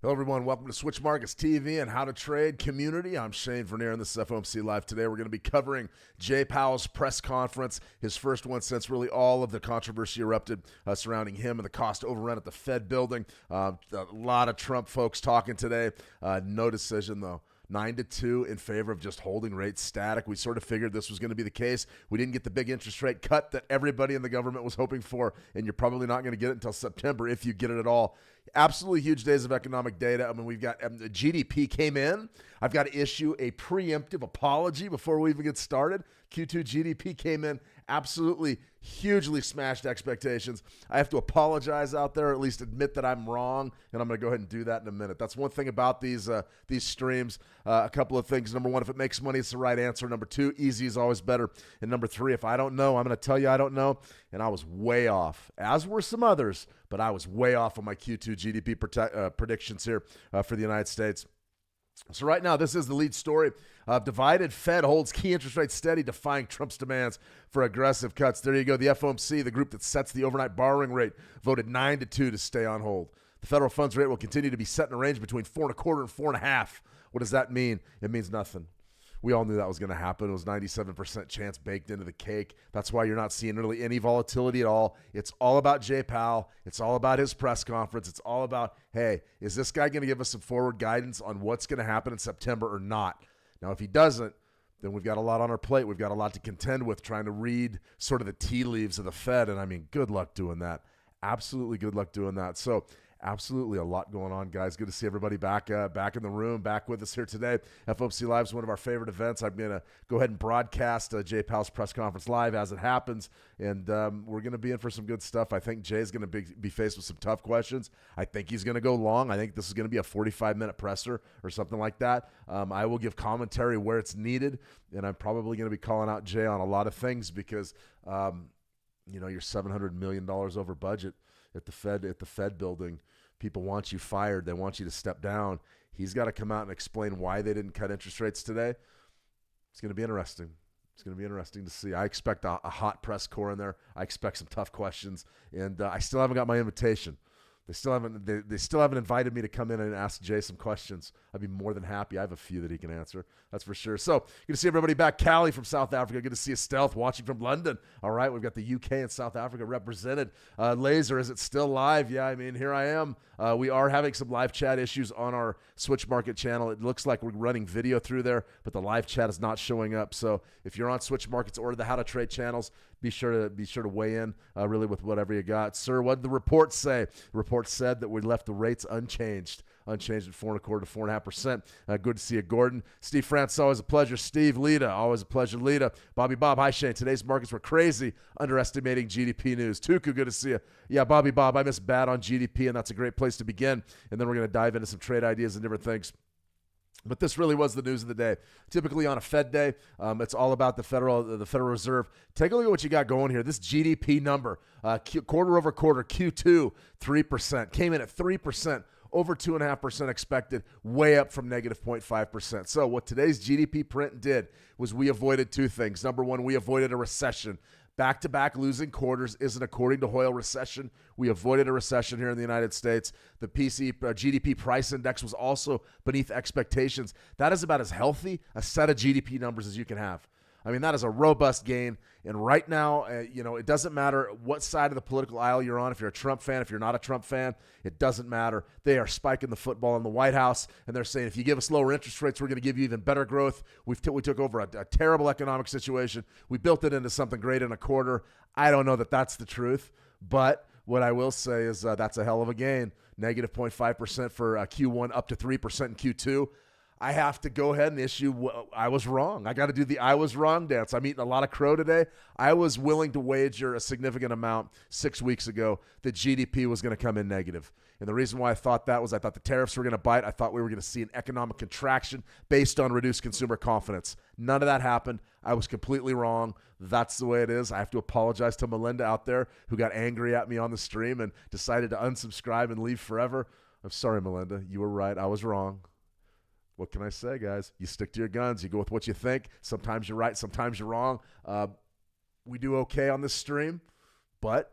Hello, everyone. Welcome to Switch Markets TV and How to Trade Community. I'm Shane Vernier, and this is FOMC Live. Today, we're going to be covering Jay Powell's press conference, his first one since really all of the controversy erupted surrounding him and the cost overrun at the Fed building. A lot of Trump folks talking today. No decision, though. 9-2 in favor of just holding rates static. We sort of figured this was going to be the case. We didn't get the big interest rate cut that everybody in the government was hoping for, and you're probably not going to get it until September if you get it at all. Absolutely huge days of economic data. I mean, we've got the GDP came in. I've got to issue a preemptive apology before we even get started. Q2 GDP came in absolutely hugely smashed expectations. I have to apologize out there, or at least admit that I'm wrong, and I'm going to go ahead and do that in a minute. That's one thing about these streams. A couple of things. Number one, if it makes money, it's the right answer. Number two, easy is always better. And number three, if I don't know, I'm going to tell you I don't know. And I was way off, as were some others, but I was way off on my Q2 GDP predictions here for the United States. So right now, this is the lead story. Divided Fed holds key interest rates steady, defying Trump's demands for aggressive cuts. There you go. The FOMC, the group that sets the overnight borrowing rate, voted 9-2 to stay on hold. The federal funds rate will continue to be set in a range between 4.25 and 4.5. What does that mean? It means nothing. We all knew that was going to happen. It was 97% chance baked into the cake. That's why you're not seeing really any volatility at all. It's all about Jay Powell. It's all about his press conference. It's all about, hey, is this guy going to give us some forward guidance on what's going to happen in September or not? Now, if he doesn't, then we've got a lot on our plate. We've got a lot to contend with, trying to read sort of the tea leaves of the Fed. And I mean, good luck doing that. Absolutely good luck doing that. So absolutely a lot going on, guys. Good to see everybody back in the room, back with us here today. FOMC Live is one of our favorite events. I'm going to go ahead and broadcast Jay Powell's press conference live as it happens, and we're going to be in for some good stuff. I think Jay's going to be faced with some tough questions. I think he's going to go long. I think this is going to be a 45-minute presser or something like that. I will give commentary where it's needed, and I'm probably going to be calling out Jay on a lot of things because, you're $700 million over budget at the Fed building. People want you fired. They want you to step down. He's got to come out and explain why they didn't cut interest rates today. It's going to be interesting. It's going to be interesting to see. I expect a hot press corps in there. I expect some tough questions, and I still haven't got my invitation. They still haven't invited me to come in and ask Jay some questions. I'd be more than happy. I have a few that he can answer. That's for sure. So good to see everybody back. Callie from South Africa. Good to see you, Stealth, watching from London. All right, we've got the UK and South Africa represented. Laser, is it still live? Yeah, I mean, here I am. We are having some live chat issues on our Switch Market channel. It looks like we're running video through there, but the live chat is not showing up. So if you're on Switch Markets or the How to Trade channels, be sure to weigh in really with whatever you got. Sir, what did the report say? The report said that we left the rates unchanged at 4.25 to 4.5%. Good to see you, Gordon. Steve France, always a pleasure. Steve Lita, always a pleasure. Lita. Bobby Bob, hi Shane. Today's markets were crazy, underestimating GDP news. Tuku, good to see you. Yeah, Bobby Bob, I miss bad on GDP, and that's a great place to begin. And then we're going to dive into some trade ideas and different things. But this really was the news of the day. Typically on a Fed day, it's all about the Federal Reserve. Take a look at what you got going here. This GDP number, quarter over quarter, Q2, 3%. Came in at 3%, over 2.5% expected, way up from negative 0.5%. So what today's GDP print did was we avoided two things. Number one, we avoided a recession. Back-to-back losing quarters isn't according to Hoyle recession. We avoided a recession here in the United States. The GDP price index was also beneath expectations. That is about as healthy a set of GDP numbers as you can have. I mean, that is a robust gain. And right now, it doesn't matter what side of the political aisle you're on. If you're a Trump fan, if you're not a Trump fan, it doesn't matter. They are spiking the football in the White House, and they're saying, if you give us lower interest rates, we're going to give you even better growth. We took over a terrible economic situation. We built it into something great in a quarter. I don't know that that's the truth, but what I will say is that's a hell of a gain. Negative 0.5% for Q1, up to 3% in Q2. I have to go ahead and issue I was wrong. I got to do the I was wrong dance. I'm eating a lot of crow today. I was willing to wager a significant amount 6 weeks ago that GDP was going to come in negative. And the reason why I thought that was I thought the tariffs were going to bite. I thought we were going to see an economic contraction based on reduced consumer confidence. None of that happened. I was completely wrong. That's the way it is. I have to apologize to Melinda out there who got angry at me on the stream and decided to unsubscribe and leave forever. I'm sorry, Melinda. You were right. I was wrong. What can I say, guys? You stick to your guns. You go with what you think. Sometimes you're right. Sometimes you're wrong. We do okay on this stream, but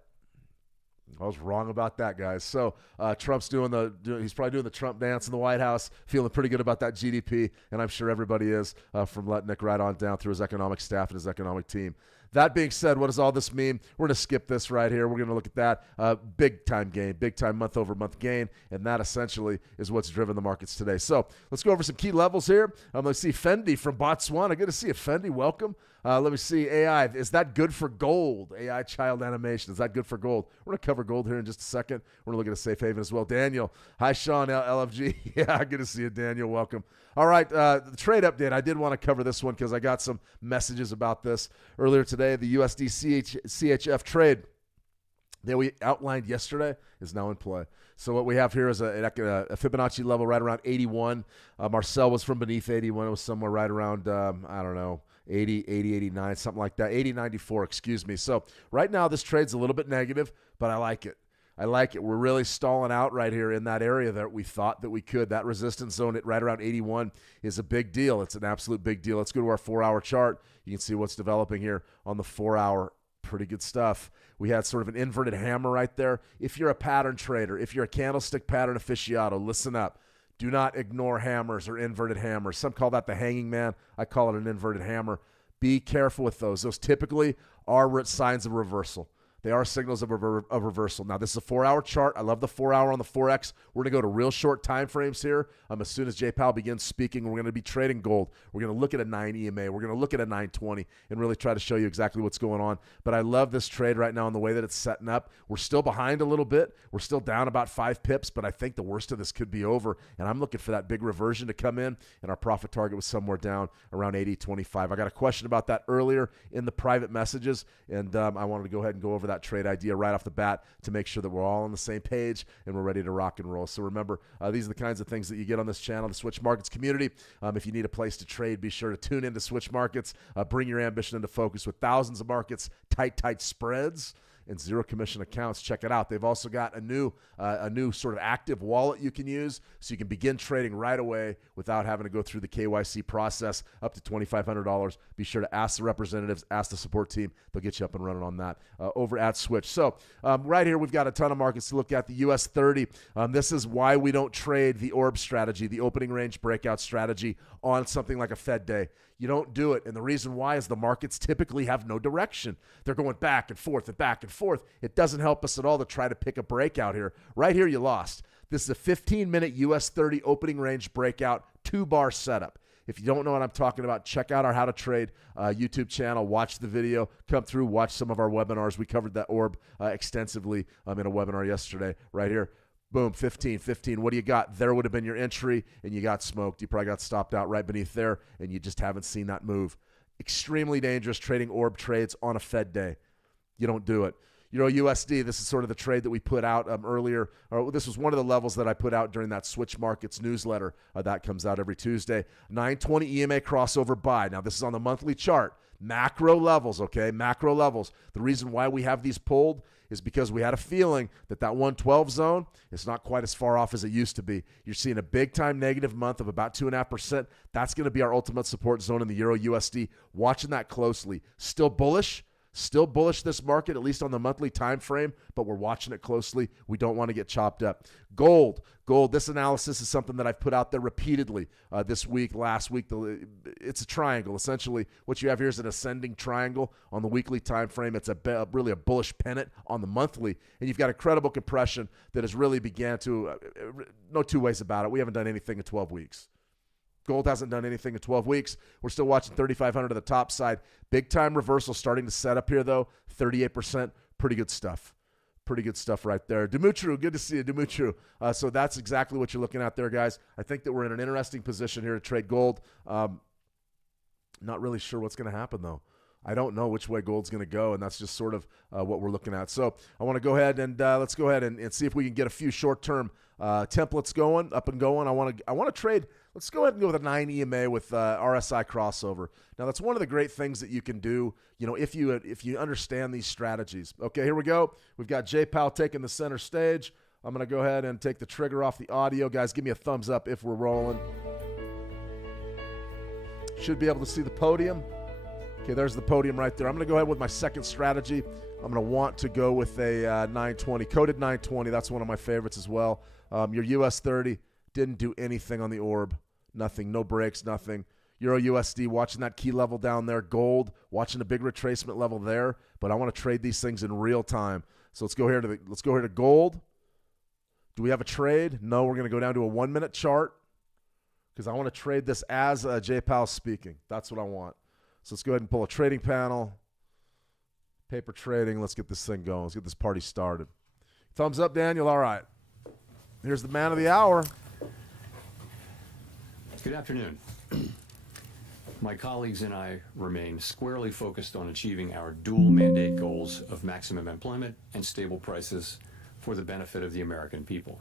I was wrong about that, guys. So Trump's he's probably doing the Trump dance in the White House, feeling pretty good about that GDP, and I'm sure everybody is from Letnick right on down through his economic staff and his economic team. That being said, what does all this mean? We're going to skip this right here. We're going to look at that big-time gain, big-time month-over-month gain, and that essentially is what's driven the markets today. So let's go over some key levels here. Let's see Fendi from Botswana. Good to see you, Fendi. Welcome. Let me see AI. Is that good for gold? AI child animation. Is that good for gold? We're going to cover gold here in just a second. We're going to look at a safe haven as well. Daniel. Hi, Sean, LFG. Yeah, good to see you, Daniel. Welcome. All right, the trade update. I did want to cover this one because I got some messages about this earlier today. The USD CHF trade that we outlined yesterday is now in play. So what we have here is a Fibonacci level right around 81. Marcel was from beneath 81. It was somewhere right around, 80, 89, something like that. 80.94, excuse me. So right now this trade's a little bit negative, but I like it. We're really stalling out right here in that area that we thought that we could. That resistance zone at right around 81 is a big deal. It's an absolute big deal. Let's go to our 4-hour chart. You can see what's developing here on the 4-hour. Pretty good stuff. We had sort of an inverted hammer right there. If you're a pattern trader, if you're a candlestick pattern aficionado, listen up. Do not ignore hammers or inverted hammers. Some call that the hanging man. I call it an inverted hammer. Be careful with those. Those typically are signs of reversal. They are signals of reversal. Now, this is a 4-hour chart. I love the 4-hour on the Forex. We're going to go to real short time frames here. As soon as Jay Powell begins speaking, we're going to be trading gold. We're going to look at a 9 EMA. We're going to look at a 920 and really try to show you exactly what's going on. But I love this trade right now in the way that it's setting up. We're still behind a little bit. We're still down about 5 pips, but I think the worst of this could be over. And I'm looking for that big reversion to come in, and our profit target was somewhere down around 80.25. I got a question about that earlier in the private messages, and I wanted to go ahead and go over that trade idea right off the bat to make sure that we're all on the same page and we're ready to rock and roll. So remember, these are the kinds of things that you get on this channel, the Switch Markets community. If you need a place to trade, be sure to tune into Switch Markets. Bring your ambition into focus with thousands of markets, tight spreads, and zero commission accounts. Check it out. They've also got a new sort of active wallet you can use, so you can begin trading right away without having to go through the KYC process, up to $2,500. Be sure to ask the representatives, ask the support team. They'll get you up and running on that over at Switch. So right here, we've got a ton of markets to look at. The US 30. This is why we don't trade the orb strategy, the opening range breakout strategy on something like a Fed day. You don't do it. And the reason why is the markets typically have no direction. They're going back and forth and back and forth. It doesn't help us at all to try to pick a breakout here. Right here, you lost. This is a 15-minute US 30 opening range breakout, 2-bar setup. If you don't know what I'm talking about, check out our How to Trade YouTube channel. Watch the video. Come through. Watch some of our webinars. We covered that orb extensively in a webinar yesterday right here. Boom, 15. What do you got? There would have been your entry, and you got smoked. You probably got stopped out right beneath there, and you just haven't seen that move. Extremely dangerous trading orb trades on a Fed day. You don't do it. Euro USD, this is sort of the trade that we put out earlier. Or this was one of the levels that I put out during that Switch Markets newsletter. That comes out every Tuesday. 920 EMA crossover buy. Now, this is on the monthly chart. Macro levels, okay? Macro levels. The reason why we have these pulled is because we had a feeling that 112 zone is not quite as far off as it used to be. You're seeing a big-time negative month of about 2.5%. That's going to be our ultimate support zone in the Euro USD. Watching that closely. Still bullish this market, at least on the monthly time frame, but we're watching it closely. We don't want to get chopped up. Gold, this analysis is something that I've put out there repeatedly this week, last week. It's a triangle. Essentially, what you have here is an ascending triangle on the weekly time frame. It's really a bullish pennant on the monthly, and you've got a credible compression that has really began to, no two ways about it. We haven't done anything in 12 weeks. Gold hasn't done anything in 12 weeks. We're still watching 3,500 to the top side. Big time reversal starting to set up here, though. 38%. Pretty good stuff. Pretty good stuff right there. Dumitru, good to see you, Dumitru. So that's exactly what you're looking at there, guys. I think that we're in an interesting position here to trade gold. Not really sure what's going to happen, though. I don't know which way gold's going to go, and that's just sort of what we're looking at. So I want to go ahead and let's go ahead and see if we can get a few short-term templates going, up and going. I want to trade. Let's go ahead and go with a 9 EMA with RSI crossover. Now, that's one of the great things that you can do, if you understand these strategies. Okay, here we go. We've got Jay Powell taking the center stage. I'm going to go ahead and take the trigger off the audio. Guys, give me a thumbs up if we're rolling. Should be able to see the podium. Okay, there's the podium right there. I'm going to go ahead with my second strategy. I'm going to want to go with a 920, coded 920. That's one of my favorites as well. Your US 30 didn't do anything on the orb. Nothing, no breaks, nothing. Euro USD, watching that key level down there. Gold, watching a big retracement level there. But I want to trade these things in real time. So let's go here to gold. Do we have a trade? No, we're going to go down to a 1-minute chart because I want to trade this as Jay Powell speaking. That's what I want. So let's go ahead and pull a trading panel. Paper trading. Let's get this thing going. Let's get this party started. Thumbs up, Daniel. All right. Here's the man of the hour. Good afternoon. My colleagues and I remain squarely focused on achieving our dual mandate goals of maximum employment and stable prices for the benefit of the American people.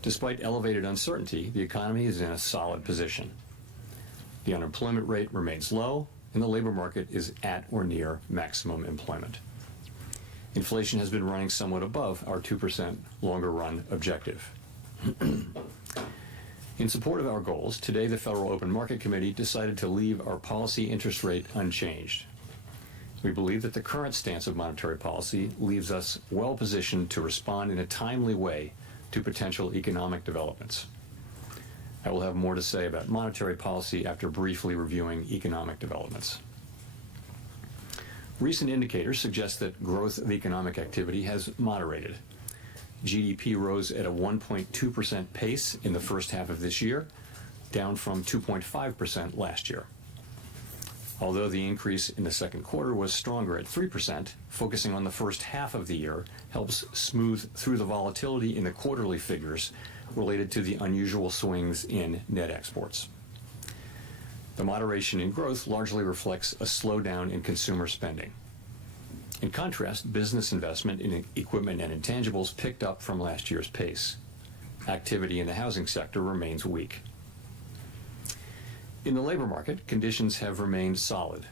Despite elevated uncertainty, the economy is in a solid position. The unemployment rate remains low, and the labor market is at or near maximum employment. Inflation has been running somewhat above our 2% longer run objective. In support of our goals, today the Federal Open Market Committee decided to leave our policy interest rate unchanged. We believe that the current stance of monetary policy leaves us well positioned to respond in a timely way to potential economic developments. I will have more to say about monetary policy after briefly reviewing economic developments. Recent indicators suggest that growth of economic activity has moderated. GDP rose at a 1.2% pace in the first half of this year, down from 2.5% last year. Although the increase in the second quarter was stronger at 3%, focusing on the first half of the year helps smooth through the volatility in the quarterly figures related to the unusual swings in net exports. The moderation in growth largely reflects a slowdown in consumer spending. In contrast, business investment in equipment and intangibles picked up from last year's pace. Activity in the housing sector remains weak. In the labor market, conditions have remained solid.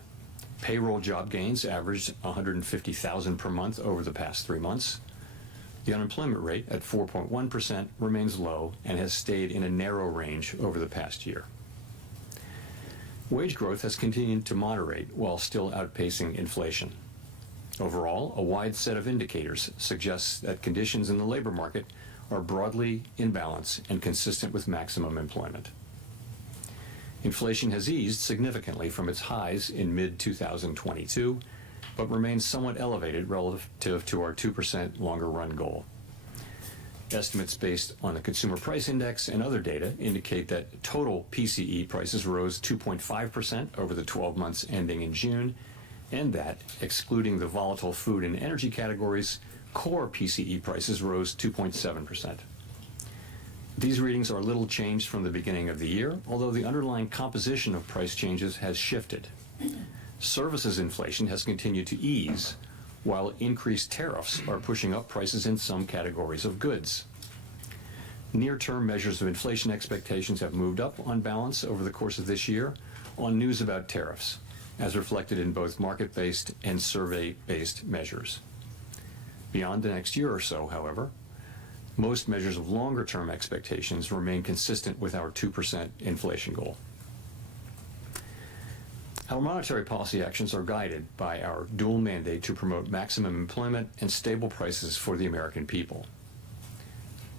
Payroll job gains averaged 150,000 per month over the past 3 months. The unemployment rate at 4.1% remains low and has stayed in a narrow range over the past year. Wage growth has continued to moderate while still outpacing inflation. Overall, a wide set of indicators suggests that conditions in the labor market are broadly in balance and consistent with maximum employment. Inflation has eased significantly from its highs in mid-2022, but remains somewhat elevated relative to our 2% longer run goal. Estimates based on the Consumer Price Index and other data indicate that total PCE prices rose 2.5% over the 12 months ending in June, and that, excluding the volatile food and energy categories, core PCE prices rose 2.7%. These readings are little changed from the beginning of the year, although the underlying composition of price changes has shifted. Services inflation has continued to ease, while increased tariffs are pushing up prices in some categories of goods. Near-term measures of inflation expectations have moved up on balance over the course of this year on news about tariffs, as reflected in both market-based and survey-based measures. Beyond the next year or so, however, most measures of longer-term expectations remain consistent with our 2% inflation goal. Our monetary policy actions are guided by our dual mandate to promote maximum employment and stable prices for the American people.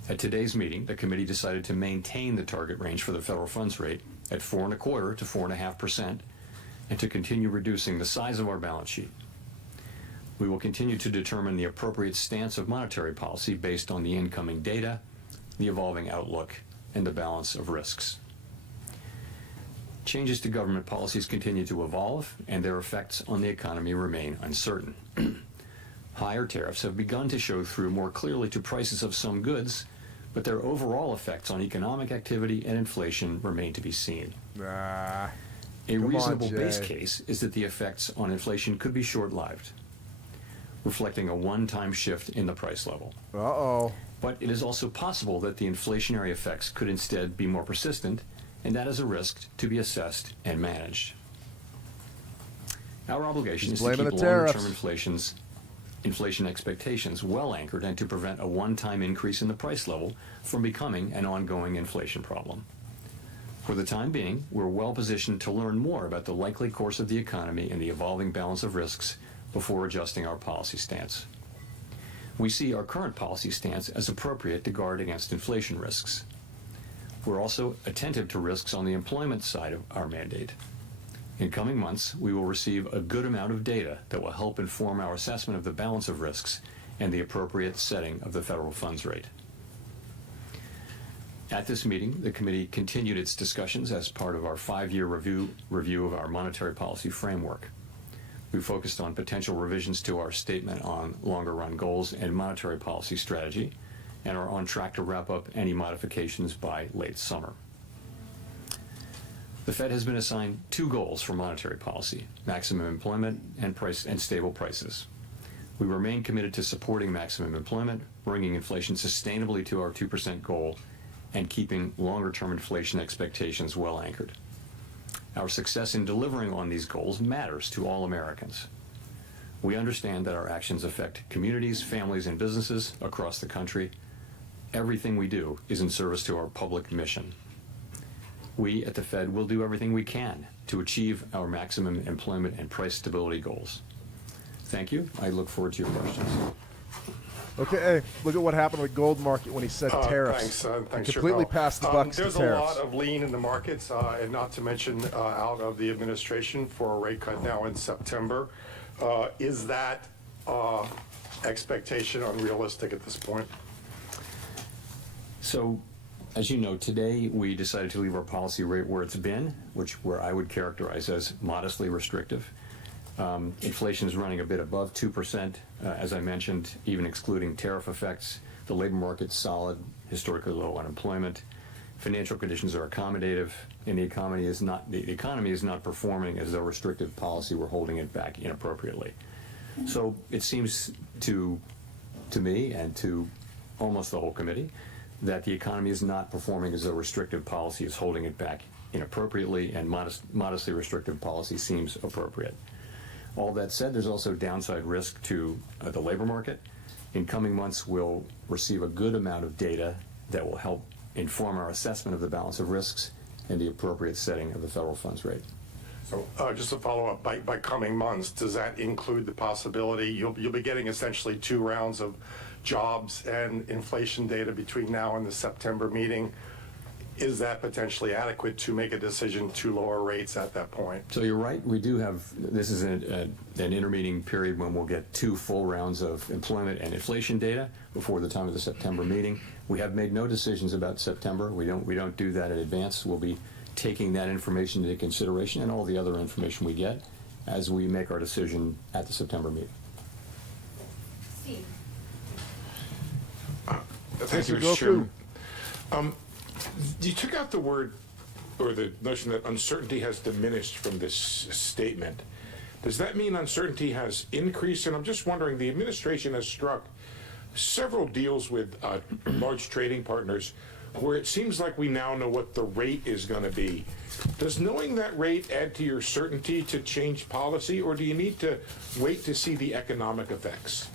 At today's meeting, the committee decided to maintain the target range for the federal funds rate at 4.25% to 4.5%, and to continue reducing the size of our balance sheet. We will continue to determine the appropriate stance of monetary policy based on the incoming data, the evolving outlook, and the balance of risks. Changes to government policies continue to evolve, and their effects on the economy remain uncertain. Higher tariffs have begun to show through more clearly to prices of some goods, but their overall effects on economic activity and inflation remain to be seen. A reasonable base case is that the effects on inflation could be short-lived, reflecting a one-time shift in the price level. But it is also possible that the inflationary effects could instead be more persistent, and that is a risk to be assessed and managed. Our obligation is to keep longer-term inflation expectations well anchored and to prevent a one-time increase in the price level from becoming an ongoing inflation problem. For the time being, we're well positioned to learn more about the likely course of the economy and the evolving balance of risks before adjusting our policy stance. We see our current policy stance as appropriate to guard against inflation risks. We're also attentive to risks on the employment side of our mandate. In coming months, we will receive a good amount of data that will help inform our assessment of the balance of risks and the appropriate setting of the federal funds rate. At this meeting, the committee continued its discussions as part of our 5-year review of our monetary policy framework. We focused on potential revisions to our statement on longer-run goals and monetary policy strategy, and are on track to wrap up any modifications by late summer. The Fed has been assigned 2 goals for monetary policy: maximum employment and stable prices. We remain committed to supporting maximum employment, bringing inflation sustainably to our 2% goal, and keeping longer-term inflation expectations well anchored. Our success in delivering on these goals matters to all Americans. We understand that our actions affect communities, families, and businesses across the country. Everything we do is in service to our public mission. We at the Fed will do everything we can to achieve our maximum employment and price stability goals. Thank you. I look forward to your questions. Okay, hey, look at what happened with the gold market when he said tariffs. Thanks, completely passed the buck to There's tariffs. a lot of lean in the markets, and not to mention out of the administration for a rate cut now in September. Is that expectation unrealistic at this point? So, as you know, today we decided to leave our policy rate where it's been, where I would characterize as modestly restrictive. Inflation is running a bit above 2%, as I mentioned, even excluding tariff effects. The labor market's solid, historically low unemployment. Financial conditions are accommodative, and the economy is not performing as though restrictive policy were holding it back inappropriately. So it seems to me and to almost the whole committee that the economy is not performing as though restrictive policy is holding it back inappropriately, and modestly restrictive policy seems appropriate. All that said, there's also downside risk to the labor market. In coming months, we'll receive a good amount of data that will help inform our assessment of the balance of risks and the appropriate setting of the federal funds rate. So just to follow up, by coming months, does that include the possibility you'll be getting essentially 2 rounds of jobs and inflation data between now and the September meeting? Is that potentially adequate to make a decision to lower rates at that point? So you're right. We do have, this is an intermeeting period when we'll get 2 full rounds of employment and inflation data before the time of the September meeting. We have made no decisions about September. We don't do that in advance. We'll be taking that information into consideration and all the other information we get as we make our decision at the September meeting. Steve. Thank you, Mr. Chairman. You took out the word, or the notion that uncertainty has diminished from this statement. Does that mean uncertainty has increased? And I'm just wondering, the administration has struck several deals with large trading partners where it seems like we now know what the rate is going to be. Does knowing that rate add to your certainty to change policy, or do you need to wait to see the economic effects?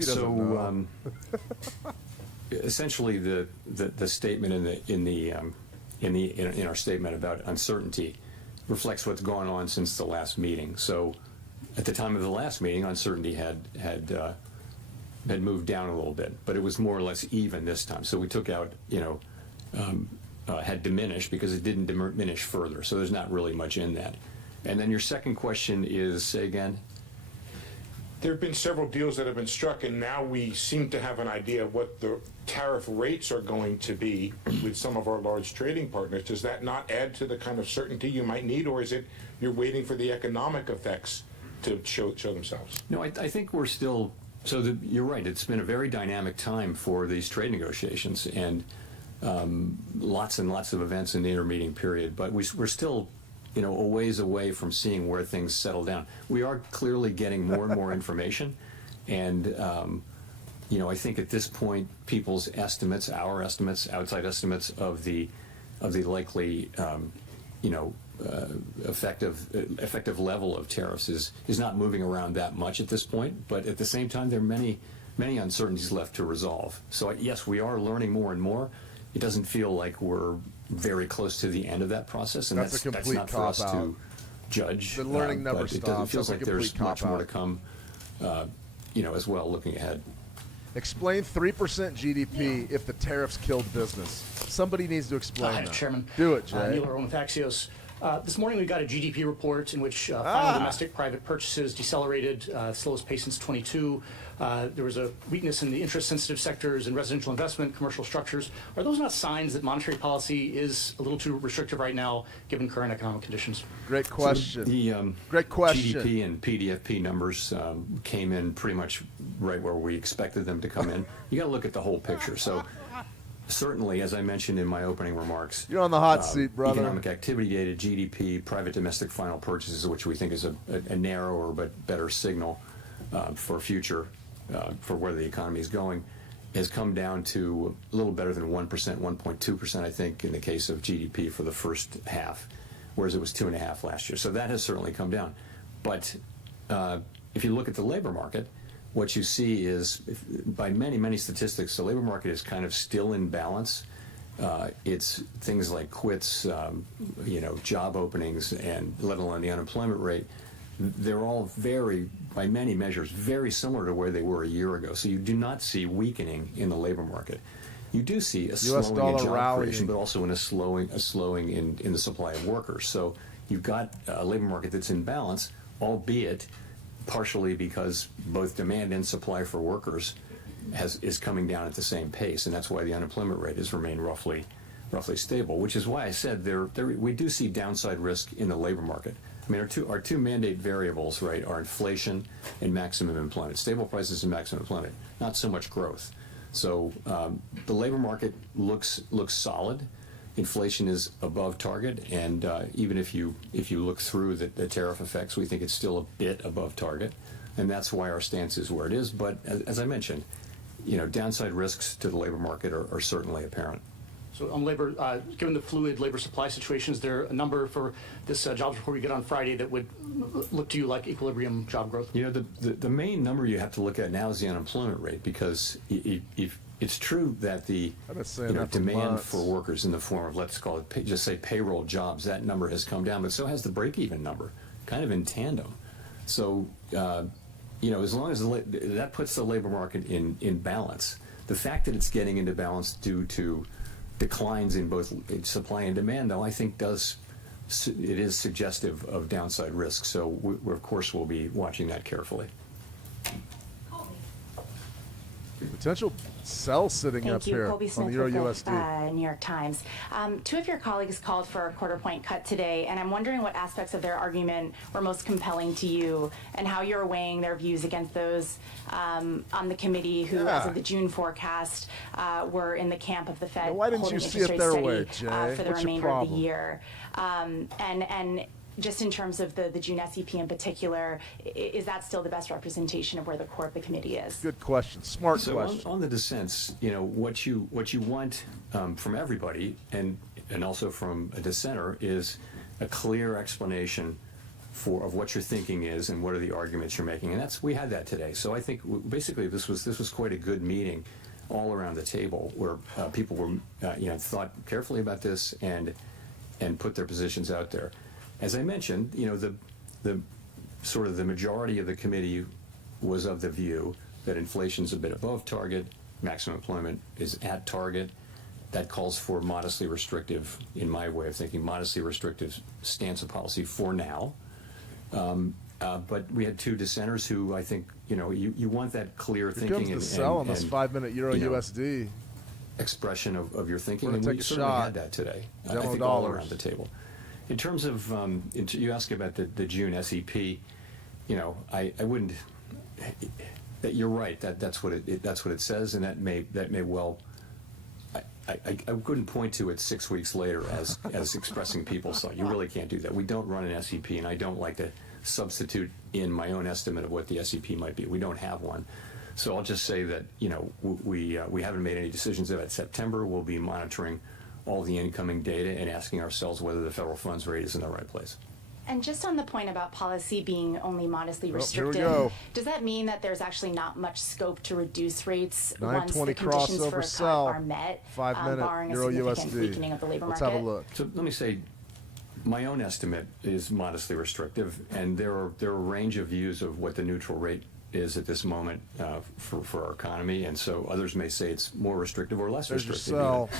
So, essentially, the statement in our statement about uncertainty reflects what's gone on since the last meeting. So, at the time of the last meeting, uncertainty had moved down a little bit, but it was more or less even this time. So we took out, had diminished because it didn't diminish further. So there's not really much in that. And then your second question is, say again? There have been several deals that have been struck, and now we seem to have an idea of what the tariff rates are going to be with some of our large trading partners. Does that not add to the kind of certainty you might need, or is it you're waiting for the economic effects to show themselves? No, I think we're still, you're right, it's been a very dynamic time for these trade negotiations, and lots and lots of events in the intermeeting period, but we're still, a ways away from seeing where things settle down. We are clearly getting more and more information, and I think at this point, people's estimates, our estimates, outside estimates of the likely, effective level of tariffs is not moving around that much at this point. But at the same time, there are many uncertainties left to resolve. So yes, we are learning more and more. It doesn't feel like we're very close to the end of that process, and that's not for us to judge. The learning never but stops. It feels like there's much more to cop-out. come, as well, looking ahead. Explain 3% GDP if the tariffs killed business. Somebody needs to explain Hi, that. Chairman. Do it, Jay. Neil Irwin with Axios. This morning we got a GDP report in which final domestic private purchases decelerated, slowest pace since 22. There was a weakness in the interest-sensitive sectors and residential investment, commercial structures. Are those not signs that monetary policy is a little too restrictive right now, given current economic conditions? Great question. The Great question. GDP and PDFP numbers came in pretty much right where we expected them to come in. You got to look at the whole picture. So certainly, as I mentioned in my opening remarks, You're on the hot seat, brother. Economic activity data, GDP, private domestic final purchases, which we think is a narrower but better signal for future, for where the economy is going, has come down to a little better than 1%, 1.2%, I think, in the case of GDP for the first half, whereas it was 2.5% last year. So that has certainly come down. But if you look at the labor market, what you see is, by many statistics, the labor market is kind of still in balance. It's things like quits, job openings, and let alone the unemployment rate. They're all by many measures, very similar to where they were a year ago. So you do not see weakening in the labor market. You do see a slowing in job creation, but also a slowing in the supply of workers. So you've got a labor market that's in balance, albeit partially because both demand and supply for workers is coming down at the same pace, and that's why the unemployment rate has remained roughly stable. Which is why I said we do see downside risk in the labor market. I mean, our two mandate variables, right, are inflation and maximum employment, stable prices and maximum employment, not so much growth. So the labor market looks solid. Inflation is above target, and even if you look through the tariff effects, we think it's still a bit above target, and that's why our stance is where it is. But as I mentioned, downside risks to the labor market are certainly apparent. So on labor, given the fluid labor supply situation, is there a number for this jobs report we get on Friday that would look to you like equilibrium job growth? The main number you have to look at now is the unemployment rate, because it's true that the demand for workers in the form of, let's call it, just say payroll jobs, that number has come down, but so has the break-even number, kind of in tandem. So, as long as that puts the labor market in balance, the fact that it's getting into balance due to declines in both supply and demand, though, I think it is suggestive of downside risk. So we of course will be watching that carefully. Potential sell sitting Thank up you. here Colby on the Smith Euro with the USD. New York Times. Two of your colleagues called for a quarter-point cut today, and I'm wondering what aspects of their argument were most compelling to you, and how you're weighing their views against those on the committee who, as of the June forecast, were in the camp of the Fed Why didn't holding you see interest it rates their way, steady Jay? for the What's your remainder of the problem? year. And just in terms of the June SEP in particular, is that still the best representation of where the core of the committee is? Good question. Smart So question. on the dissents, what you want from everybody, and also from a dissenter, is a clear explanation of what your thinking is and what are the arguments you're making, and we had that today. So I think basically this was quite a good meeting all around the table, where people were thought carefully about this and put their positions out there. As I mentioned, the sort of the majority of the committee was of the view that inflation's a bit above target, maximum employment is at target. That calls for modestly restrictive, in my way of thinking, modestly restrictive stance of policy for now. But we had two dissenters who I think, you want that clear Here thinking comes the sell on this and 2-minute Euro USD. expression of your thinking, We're and gonna we take a certainly shot. had that today. I Demo think all dollars. around the table. In terms of, you asked about the June SEP, I wouldn't. You're right. That's what it says, and that may well. I couldn't point to it 6 weeks later as expressing people's thought. You really can't do that. We don't run an SEP, and I don't like to substitute in my own estimate of what the SEP might be. We don't have one. So I'll just say that, we haven't made any decisions about September. We'll be monitoring all the incoming data and asking ourselves whether the federal funds rate is in the right place. And just on the point about policy being only modestly here we restrictive, go. does that mean that there's actually not much scope to reduce rates once 920 the conditions for crossover a sell. cut are met, 5 minute barring a Euro significant USD. weakening of the labor Let's market? have a look. So let me say, my own estimate is modestly restrictive, and there are a range of views of what the neutral rate is at this moment for our economy, and so others may say it's more restrictive or less There's your restrictive.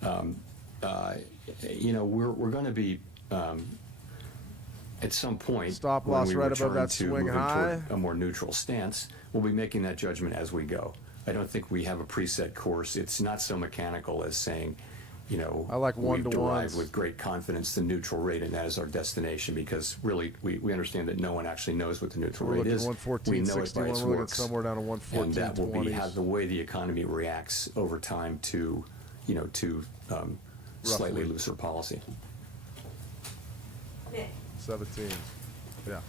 sell. We're going to be at some point Stop when loss we right above return that to swing moving high. toward a more neutral stance. We'll be making that judgment as we go. I don't think we have a preset course. It's not so mechanical as saying, I like we've one-to-ones. derived with great confidence the neutral rate, and that is our destination, because really we understand that no one actually knows what the neutral We're rate looking is. 114, We know it by 61. its We're looking works, somewhere down to 114, and that will be 20s. the way the economy reacts over time to, slightly looser policy. Nick. 17. Yeah.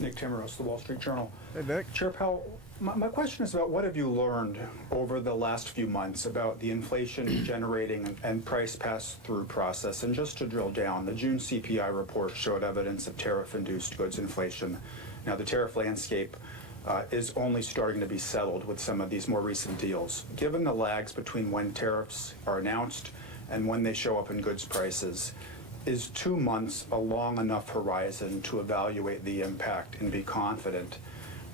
Nick Timmeros, The Wall Street Journal. Hey, Nick. Chair Powell, my question is about what have you learned over the last few months about the inflation generating and price pass-through process? And just to drill down, the June CPI report showed evidence of tariff-induced goods inflation. Now, the tariff landscape is only starting to be settled with some of these more recent deals. Given the lags between when tariffs are announced and when they show up in goods prices, is 2 months a long enough horizon to evaluate the impact and be confident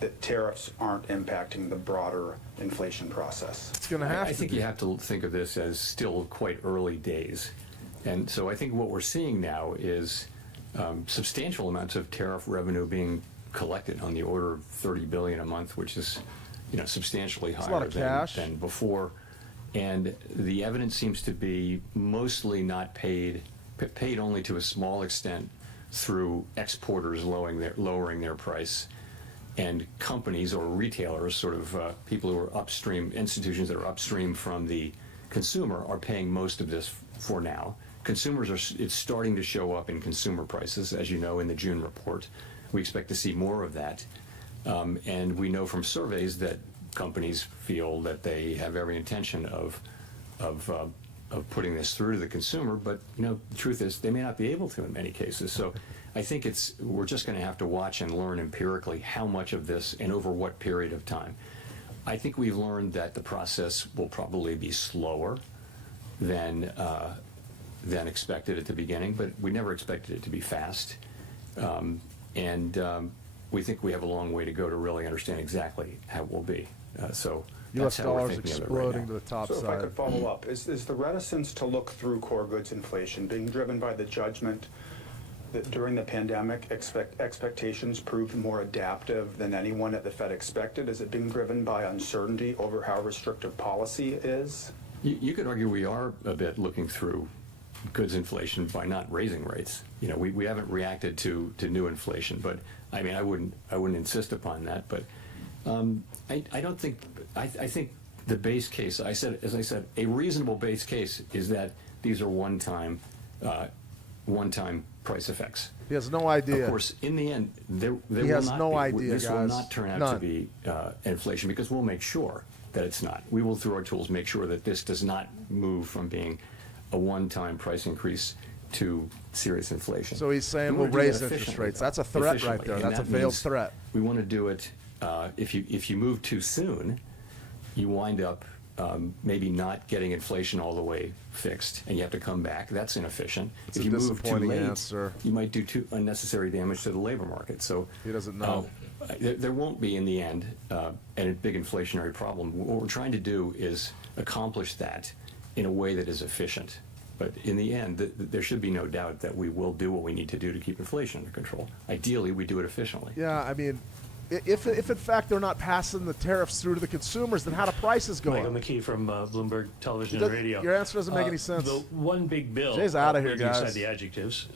that tariffs aren't impacting the broader inflation process? It's going to have I to think be. you have to think of this as still quite early days. And so I think what we're seeing now is substantial amounts of tariff revenue being collected on the order of $30 billion a month, which is, substantially a lot higher of cash. than before. And the evidence seems to be mostly not paid only to a small extent through exporters lowering their price, and companies or retailers, sort of people who are upstream, institutions that are upstream from the consumer, are paying most of this for now. It's starting to show up in consumer prices, as you know, in the June report. We expect to see more of that. And we know from surveys that companies feel that they have every intention of putting this through to the consumer, but the truth is they may not be able to in many cases. So I think we're just going to have to watch and learn empirically how much of this and over what period of time. I think we've learned that the process will probably be slower than expected at the beginning, but we never expected it to be fast. We think we have a long way to go to really understand exactly how it will be. So U.S. that's how we're dollars thinking of it right exploding now. to the top So if I side. could follow up, is the reticence to look through core goods inflation being driven by the judgment that during the pandemic expectations proved more adaptive than anyone at the Fed expected? Is it being driven by uncertainty over how restrictive policy is? You could argue we are a bit looking through goods inflation by not raising rates. We haven't reacted to new inflation, but I mean I wouldn't insist upon that. But I don't think I think the base case, as I said, a reasonable base case is that these are one-time price effects. He has no idea. Of course, in the end, there He will has not no be. idea, This will guys. not turn out None. to be inflation, because we'll make sure that it's not. We will, through our tools, make sure that this does not move from being a one-time price increase to serious inflation. So he's saying We we'll wanna do that raise interest efficiently, rates. though. That's a threat right Efficiently. there. And That's a that veiled means threat. We want to do it. If you move too soon, you wind up maybe not getting inflation all the way fixed, and you have to come back. That's inefficient. It's if a you move too disappointing late, answer. you might do unnecessary damage to the labor market. So He doesn't know. there won't be, in the end, a big inflationary problem. What we're trying to do is accomplish that in a way that is efficient. But in the end, there should be no doubt that we will do what we need to do to keep inflation under control. Ideally, we do it efficiently. Yeah, I mean, if in fact they're not passing the tariffs through to the consumers, then how do prices go Michael up? McKee from Bloomberg Television Does- and Radio. your answer doesn't make any sense. The one big bill. Jay's outta here, leaving aside guys. the adjectives.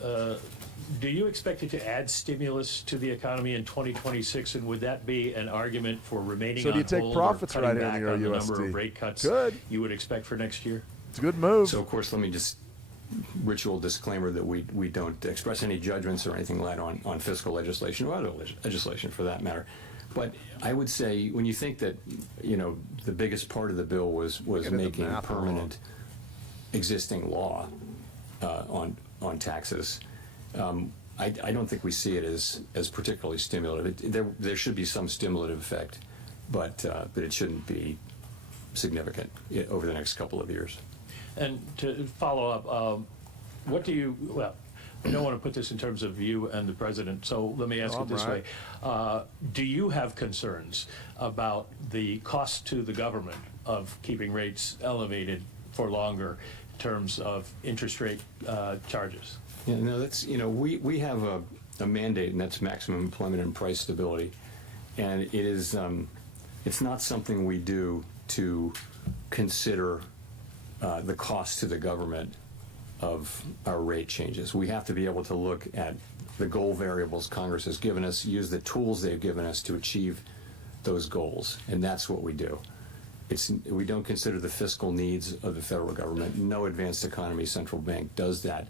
Do you expect it to add stimulus to the economy in 2026, and would that be an argument for remaining So do you on take hold profits or cutting right here in back the on the number USD? of rate cuts Good. you would expect for next year? It's a good move. So of course, let me just ritual disclaimer that we don't express any judgments or anything like that on fiscal legislation or other legislation for that matter. But I would say when you think that, you know, the biggest part of the bill was making permanent existing law on taxes, I don't think we see it as particularly stimulative. There should be some stimulative effect, but it shouldn't be significant over the next couple of years. And to follow up, what do you, well, I don't want to put this in terms of you and the president, so let me ask it this way. Do you have concerns about the cost to the government of keeping rates elevated for longer in terms of interest rate charges? Yeah, no, that's, you know, we have a mandate, and that's maximum employment and price stability. And it is, it's not something we do to consider the cost to the government of our rate changes. We have to be able to look at the goal variables Congress has given us, use the tools they've given us to achieve those goals, and that's what we do. We don't consider the fiscal needs of the federal government. No advanced economy central bank does that,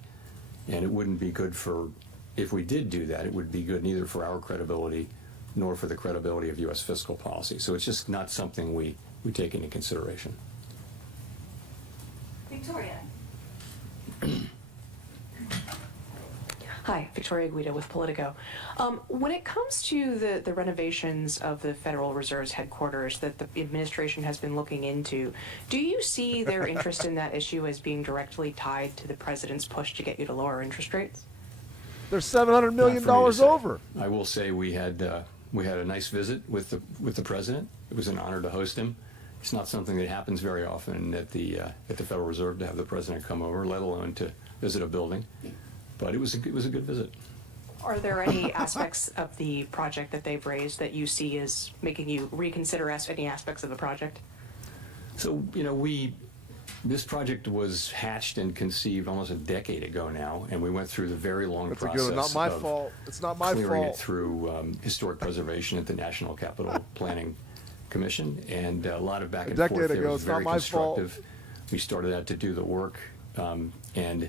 and it wouldn't be good for, if we did do that, it would be good neither for our credibility nor for the credibility of U.S. fiscal policy. So it's just not something we take into consideration. Victoria. Hi, Victoria Guida with Politico. When it comes to the renovations of the Federal Reserve's headquarters that the administration has been looking into, do you see their interest in that issue as being directly tied to the president's push to get you to lower interest rates? They're $700 million Not for me to say. over. I will say we had a nice visit with the president. It was an honor to host him. It's not something that happens very often at the Federal Reserve to have the president come over, let alone to visit a building. But it was a good visit. Are there any aspects of the project that they've raised that you see as making you reconsider any aspects of the project? So, you know, this project was hatched and conceived almost a decade ago now, and we went through the very long That's a process good one. Not my of fault. It's not my clearing fault. it through historic preservation at the National Capital Planning Commission, and a lot of back and forth decade there. ago, It was it's not very my fault. constructive. We started out to do the work, and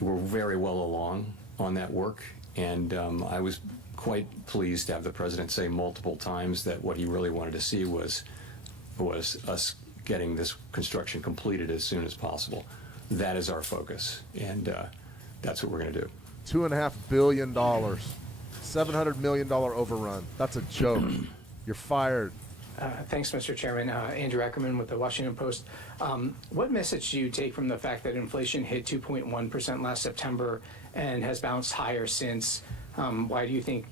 we're very well along on that work, and I was quite pleased to have the president say multiple times that what he really wanted to see was us getting this construction completed as soon as possible. That is our focus, and that's what we're going to do. $2.5 billion, $700 million overrun. That's a joke. You're fired. Thanks, Mr. Chairman. Andrew Ackerman with the Washington Post. What message do you take from the fact that inflation hit 2.1% last September and has bounced higher since? Why do you think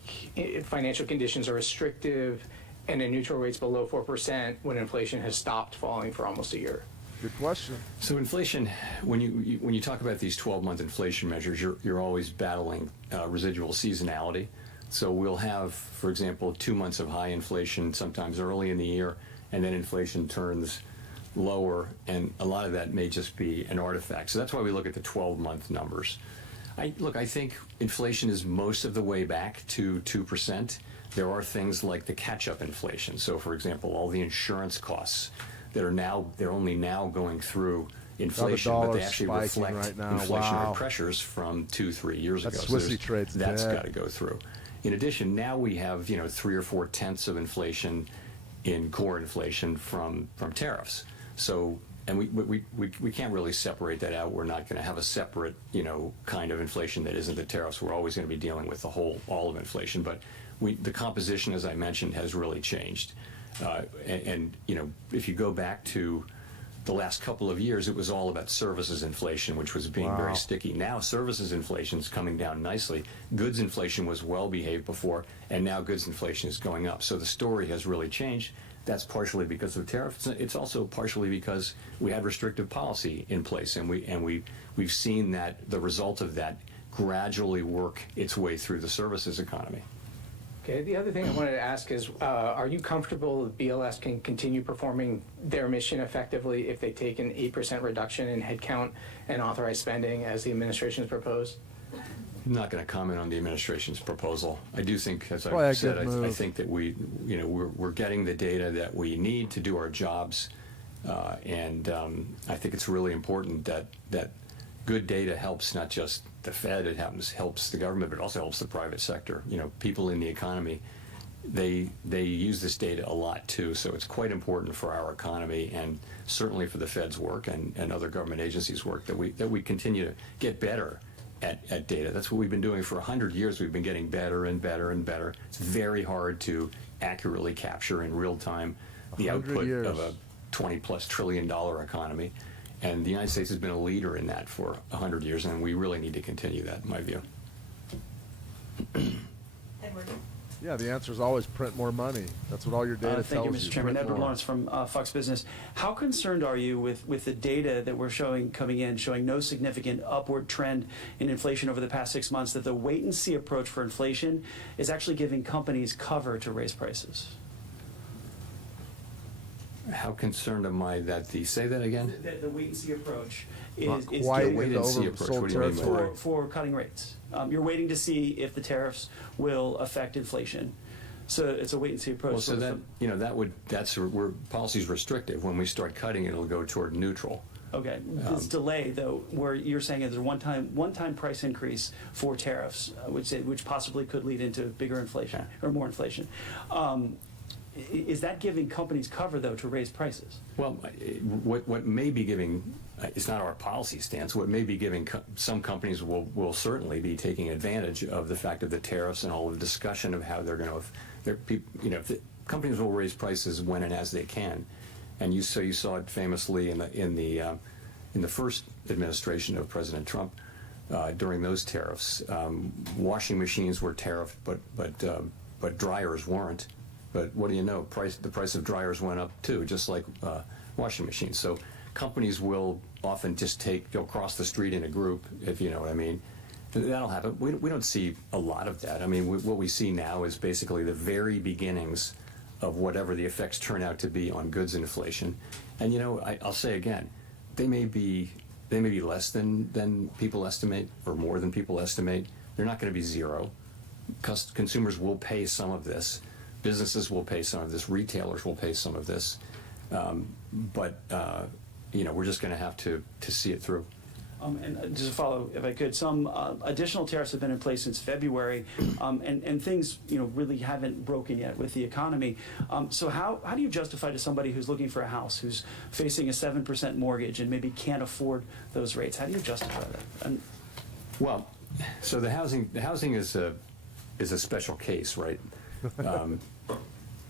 financial conditions are restrictive and a neutral rate's below 4% when inflation has stopped falling for almost a year? Good question. So inflation, when you talk about these 12-month inflation measures, you're always battling residual seasonality. So we'll have, for example, 2 months of high inflation sometimes early in the year, and then inflation turns lower, and a lot of that may just be an artifact. So that's why we look at the 12-month numbers. I think inflation is most of the way back to 2%. There are things like the catch-up inflation. So, for example, all the insurance costs that they're only now going through inflation, but they actually reflect right now. inflationary pressures from 2-3 years ago. Swissy trade's that's dead. got to go through. In addition, now we have 3 or 4 tenths of inflation in core inflation from tariffs. So, and we can't really separate that out. We're not going to have a separate kind of inflation that isn't the tariffs. We're always going to be dealing with all of inflation. But the composition, as I mentioned, has really changed. And if you go back to the last couple of years, it was all about services inflation, which was being very sticky. Now services inflation is coming down nicely. Goods inflation was well behaved before, and now goods inflation is going up. So the story has really changed. That's partially because of tariffs. It's also partially because we had restrictive policy in place, and we've seen that the result of that gradually work its way through the services economy. Okay, the other thing I wanted to ask is, are you comfortable that BLS can continue performing their mission effectively if they take an 8% reduction in headcount and authorized spending as the administration has proposed? I'm not going to comment on the administration's proposal. I do think, as Probably a I've said, good I move. think that we're getting the data that we need to do our jobs, and I think it's really important that good data helps not just the Fed, it helps the government, but it also helps the private sector. People in the economy, they use this data a lot too, so it's quite important for our economy and certainly for the Fed's work and other government agencies' work that we continue to get better at data. That's what we've been doing for 100 years. We've been getting better and better and better. It's very hard to accurately capture in real time the 100 output years. of a $20+ trillion economy. And the United States has been a leader in that for 100 years, and we really need to continue that, in my view. Edward. Yeah, the answer is always print more money. That's what all your data Thank tells you, Mr. Chairman. Print Edward more. Lawrence from Fox Business. How concerned are you with the data that we're coming in, showing no significant upward trend in inflation over the past 6 months, that the wait-and-see approach for inflation is actually giving companies cover to raise prices? How concerned am I that say that again? The wait-and-see approach Not is quite giving in the wait-and-see approach. oversold What do you mean by territory. that? for cutting rates. You're waiting to see if the tariffs will affect inflation. So it's a wait-and-see approach. Well, so that's where policy's restrictive. When we start cutting, it'll go toward neutral. Okay, this delay though, where you're saying there's a one-time price increase for tariffs, which possibly could lead into bigger inflation or more inflation. Is that giving companies cover though to raise prices? Well, what may be giving, it's not our policy stance, what may be giving some companies will certainly be taking advantage of the fact of the tariffs and all the discussion of how they're going to, companies will raise prices when and as they can. And you saw it famously in the first administration of President Trump during those tariffs. Washing machines were tariffed, but dryers weren't. But what do you know? The price of dryers went up too, just like washing machines. So companies will often just they'll cross the street in a group, if you know what I mean. That'll happen. We don't see a lot of that. I mean, what we see now is basically the very beginnings of whatever the effects turn out to be on goods inflation. And I'll say again, they may be less than people estimate, or more than people estimate. They're not going to be zero. Consumers will pay some of this. Businesses will pay some of this. Retailers will pay some of this. But we're just going to have to see it through. And just to follow, if I could, some additional tariffs have been in place since February, and things really haven't broken yet with the economy. So how do you justify to somebody who's looking for a house, who's facing a 7% mortgage and maybe can't afford those rates? How do you justify that? Well, so the housing is a special case, right?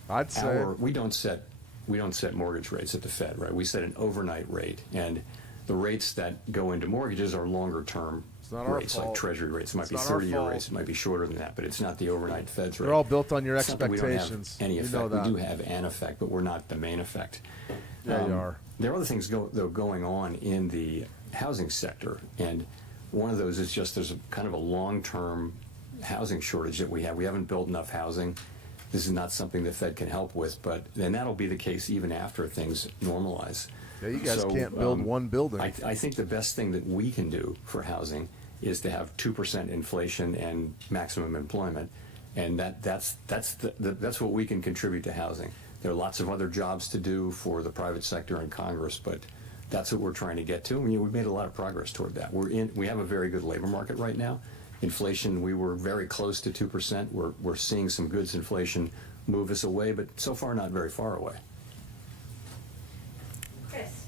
I'd say we don't set mortgage rates at the Fed, right? We set an overnight rate, and the rates that go into mortgages are longer term not our rates, like fault. Treasury rates. It might It's be not our 30-year fault. rates. It might be shorter than that, but it's not the overnight Fed's rate. They're all built on your It's not that we don't have expectations. any You effect. know that. We do have an effect, but we're not the main effect. Yeah, you are. There are other things going on in the housing sector, and one of those is just there's kind of a long-term housing shortage that we have. We haven't built enough housing. This is not something the Fed can help with, but then that'll be the case even after things normalize. Yeah, you guys So, can't build one building. I think the best thing that we can do for housing is to have 2% inflation and maximum employment, and that's what we can contribute to housing. There are lots of other jobs to do for the private sector and Congress, but that's what we're trying to get to. I mean, we've made a lot of progress toward that. We have a very good labor market right now. Inflation, we were very close to 2%. We're seeing some goods inflation move us away, but so far not very far away. Chris.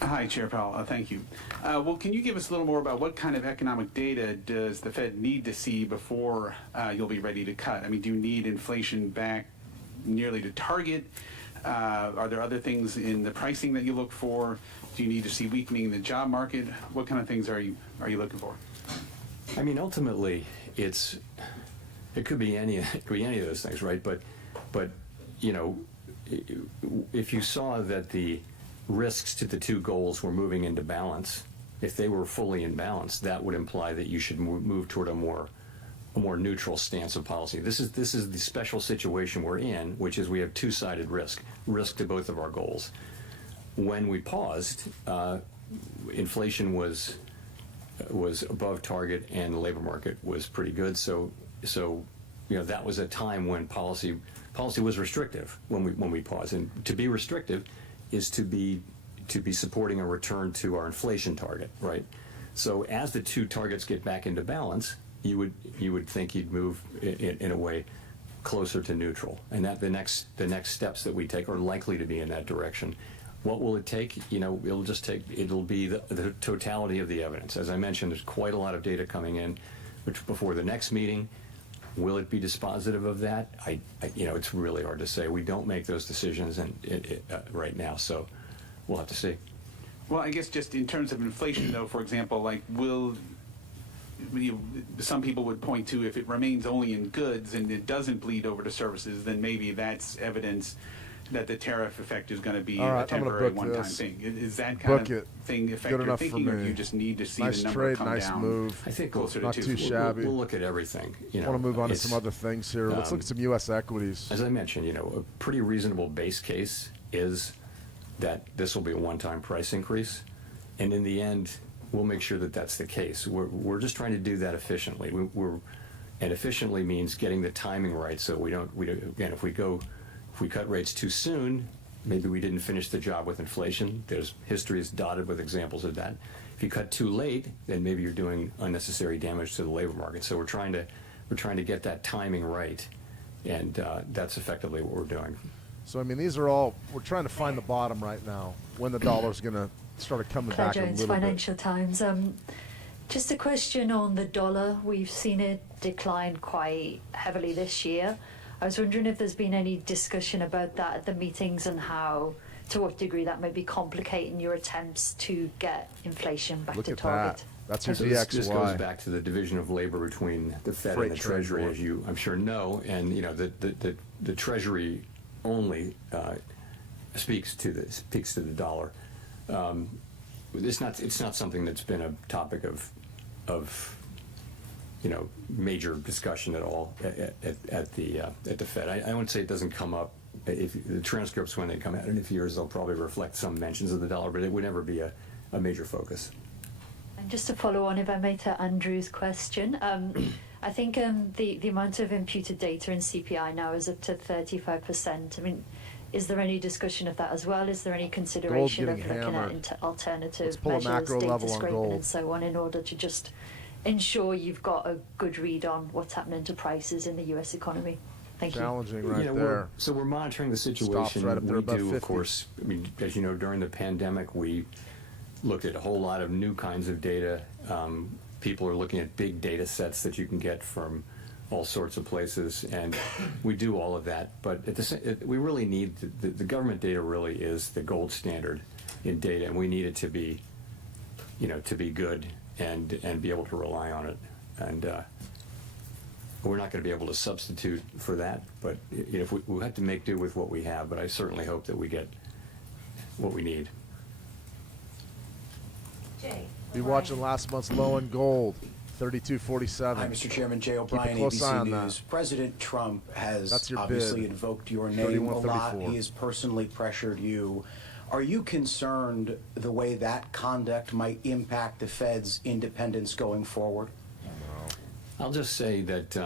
Hi, Chair Powell. Thank you. Well, can you give us a little more about what kind of economic data does the Fed need to see before you'll be ready to cut? I mean, do you need inflation back nearly to target? Are there other things in the pricing that you look for? Do you need to see weakening in the job market? What kind of things are you looking for? I mean, ultimately, it could be any of those things, right? But if you saw that the risks to the two goals were moving into balance, if they were fully in balance, that would imply that you should move toward a more neutral stance of policy. This is the special situation we're in, which is we have two-sided risk to both of our goals. When we paused, inflation was was above target and the labor market was pretty good. So that was a time when policy was restrictive when we paused. And to be restrictive is to be supporting a return to our inflation target, right? So as the two targets get back into balance, you would think you'd move in a way closer to neutral, and that the next steps that we take are likely to be in that direction. What will it take? It'll be the totality of the evidence. As I mentioned, there's quite a lot of data coming in, which before the next meeting. Will it be dispositive of that? It's really hard to say. We don't make those decisions right now, so we'll have to see. Well, I guess just in terms of inflation, though, for example, some people would point to if it remains only in goods and it doesn't bleed over to services, then maybe that's evidence that the tariff effect is going to be a temporary one-time thing. Is that kind of thing affect your thinking, or do you just need to see the number come down? Move. I think closer not to too shabby. We'll look at everything. I want to move on to some other things here. Let's look at some U.S. equities. As I mentioned, a pretty reasonable base case is that this will be a one-time price increase, and in the end, we'll make sure that that's the case. We're just trying to do that efficiently. And efficiently means getting the timing right, so we don't again, if we cut rates too soon, maybe we didn't finish the job with inflation. History is dotted with examples of that. If you cut too late, then maybe you're doing unnecessary damage to the labor market. So we're trying to get that timing right, and that's effectively what we're doing. So these are all, we're trying to find the bottom right now, when the dollar's going to start coming back a little bit. Financial Times. Just a question on the dollar. We've seen it decline quite heavily this year. I was wondering if there's been any discussion about that at the meetings and to what degree that may be complicating your attempts to get inflation back to target. That's your so DXY. This goes back to the division of labor between the Fed and the Treasury, as you I'm sure know, and the Treasury only speaks to the dollar. It's not something that's been a topic of major discussion at all at the Fed. I wouldn't say it doesn't come up. If the transcripts, when they come out in a few years, they'll probably reflect some mentions of the dollar, but it would never be a major focus. And just to follow on, if I may, to Andrew's question, I think the amount of imputed data in CPI now is up to 35%. Is there any discussion of that as well? Is there any consideration of looking at alternative measures, data scraping and so on, in order to just ensure you've got a good read on what's happening to prices in the U.S. economy? Thank you. Challenging right there. So we're monitoring the situation. Right up there above 50. Of course, as you know, during the pandemic, we looked at a whole lot of new kinds of data. People are looking at big data sets that you can get from all sorts of places, and we do all of that. But we really need the government data. Really is the gold standard in data, and we need it to be, to be good and be able to rely on it. And we're not going to be able to substitute for that. But if we have to make do with what we have. But I certainly hope that we get what we need. Jay. Be watching last month's low in gold. 32.47. Hi, Mr. Chairman. Jay O'Brien, ABC News. President Trump has obviously invoked your name a lot. He has personally pressured you. Are you concerned the way that conduct might impact the Fed's independence going forward? I'll just say that,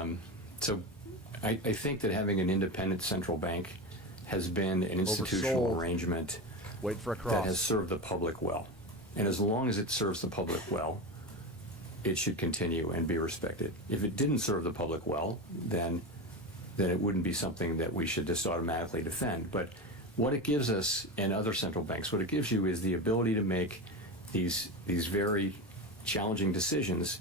I think that having an independent central bank has been an institutional arrangement that has served the public well. And as long as it serves the public well, it should continue and be respected. If it didn't serve the public well, then it wouldn't be something that we should just automatically defend. But what it gives us and other central banks, what it gives you is the ability to make these very challenging decisions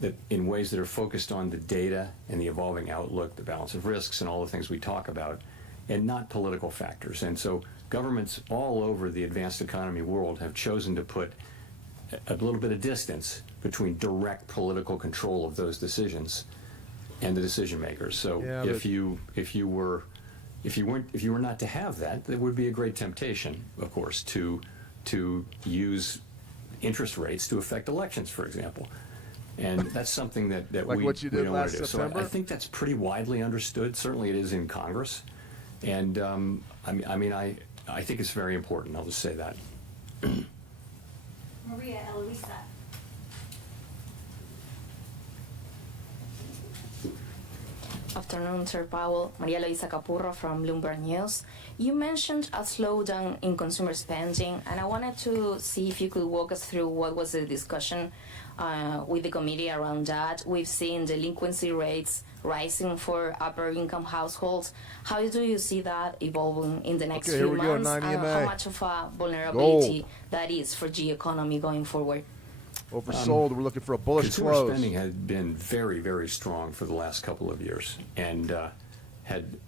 that in ways that are focused on the data and the evolving outlook, the balance of risks and all the things we talk about, and not political factors. And so governments all over the advanced economy world have chosen to put a little bit of distance between direct political control of those decisions and the decision makers. So if you were not to have that, there would be a great temptation, of course, to use interest rates to affect elections, for example. And that's something that like we what you did don't last want to do. September? So I think that's pretty widely understood. Certainly it is in Congress. And I think it's very important. I'll just say that. Maria Eloisa. Afternoon, Chair Powell. Maria Luisa Capurro from Bloomberg News. You mentioned a slowdown in consumer spending, and I wanted to see if you could walk us through what was the discussion with the committee around that. We've seen delinquency rates rising for upper income households. How do you see that evolving in the next few months? And how much of a vulnerability that is for the economy going forward? Oversold. We're looking for a bullish consumer close. Spending had been very, very strong for the last couple of years, and had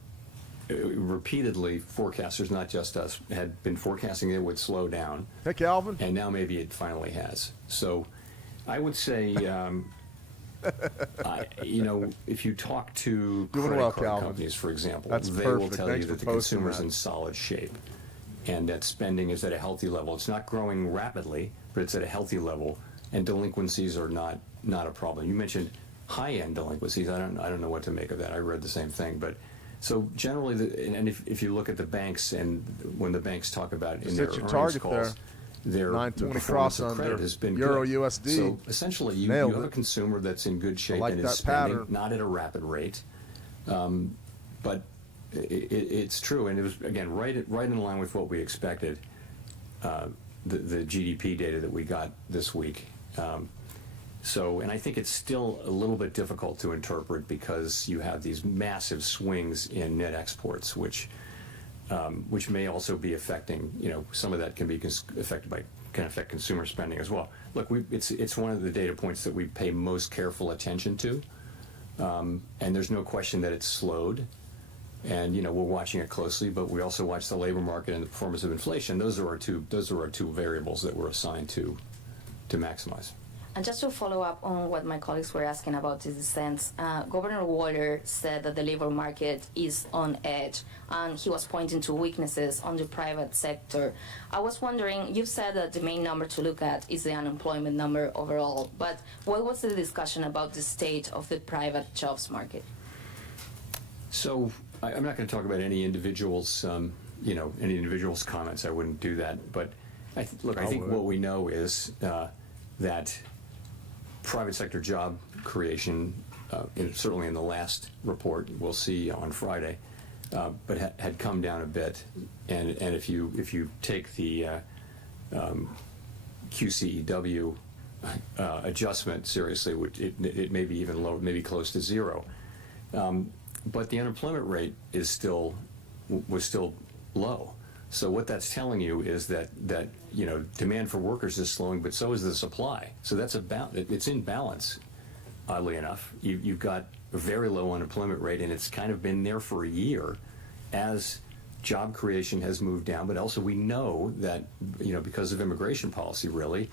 repeatedly forecasters, not just us, had been forecasting it would slow down. Hey, Calvin. And now maybe it finally has. So I would say, if you talk to credit card companies, for example, they will tell you that the consumer is in solid shape and that spending is at a healthy level. It's not growing rapidly, but it's at a healthy level, and delinquencies are not a problem. You mentioned high-end delinquencies. I don't know what to make of that. I read the same thing, but so generally, if you look at the banks, and when the banks talk about in their earnings calls, their performance of credit has been Euro good. USD. So essentially, you have a consumer that's in good shape and is spending not at a rapid rate, but it's true, and it was again right in line with what we expected. The GDP data that we got this week. And I think it's still a little bit difficult to interpret because you have these massive swings in net exports, which may also be affecting, some of that can affect consumer spending as well. Look, it's one of the data points that we pay most careful attention to, and there's no question that it's slowed. And we're watching it closely, but we also watch the labor market and the performance of inflation. Those are our two variables that we're assigned to maximize. And just to follow up on what my colleagues were asking about this sense, Governor Waller said that the labor market is on edge, and he was pointing to weaknesses on the private sector. I was wondering, you've said that the main number to look at is the unemployment number overall, but what was the discussion about the state of the private jobs market? So I'm not going to talk about any individual's, any individual's comments. I wouldn't do that. But I think what we know is that private sector job creation, certainly in the last report we'll see on Friday, but had come down a bit. And if you take the QCEW adjustment seriously, it may be even lower, maybe close to zero. But the unemployment rate was still low. So what that's telling you is that demand for workers is slowing, but so is the supply. So it's in balance. Oddly enough, you've got a very low unemployment rate, and it's kind of been there for a year as job creation has moved down. But also we know that because of immigration policy, really,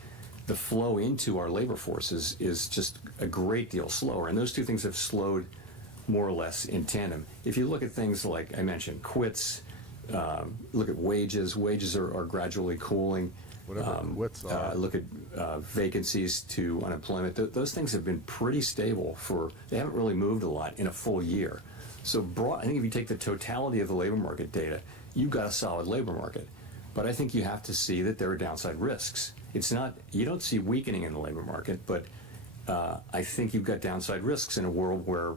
the flow into our labor force is just a great deal slower, and those two things have slowed more or less in tandem. If you look at things like I mentioned, quits, look at wages. Wages are gradually cooling. Quits are. Look at vacancies to unemployment. Those things have been pretty stable they haven't really moved a lot in a full year. So I think if you take the totality of the labor market data, you've got a solid labor market. But I think you have to see that there are downside risks. You don't see weakening in the labor market, but I think you've got downside risks in a world where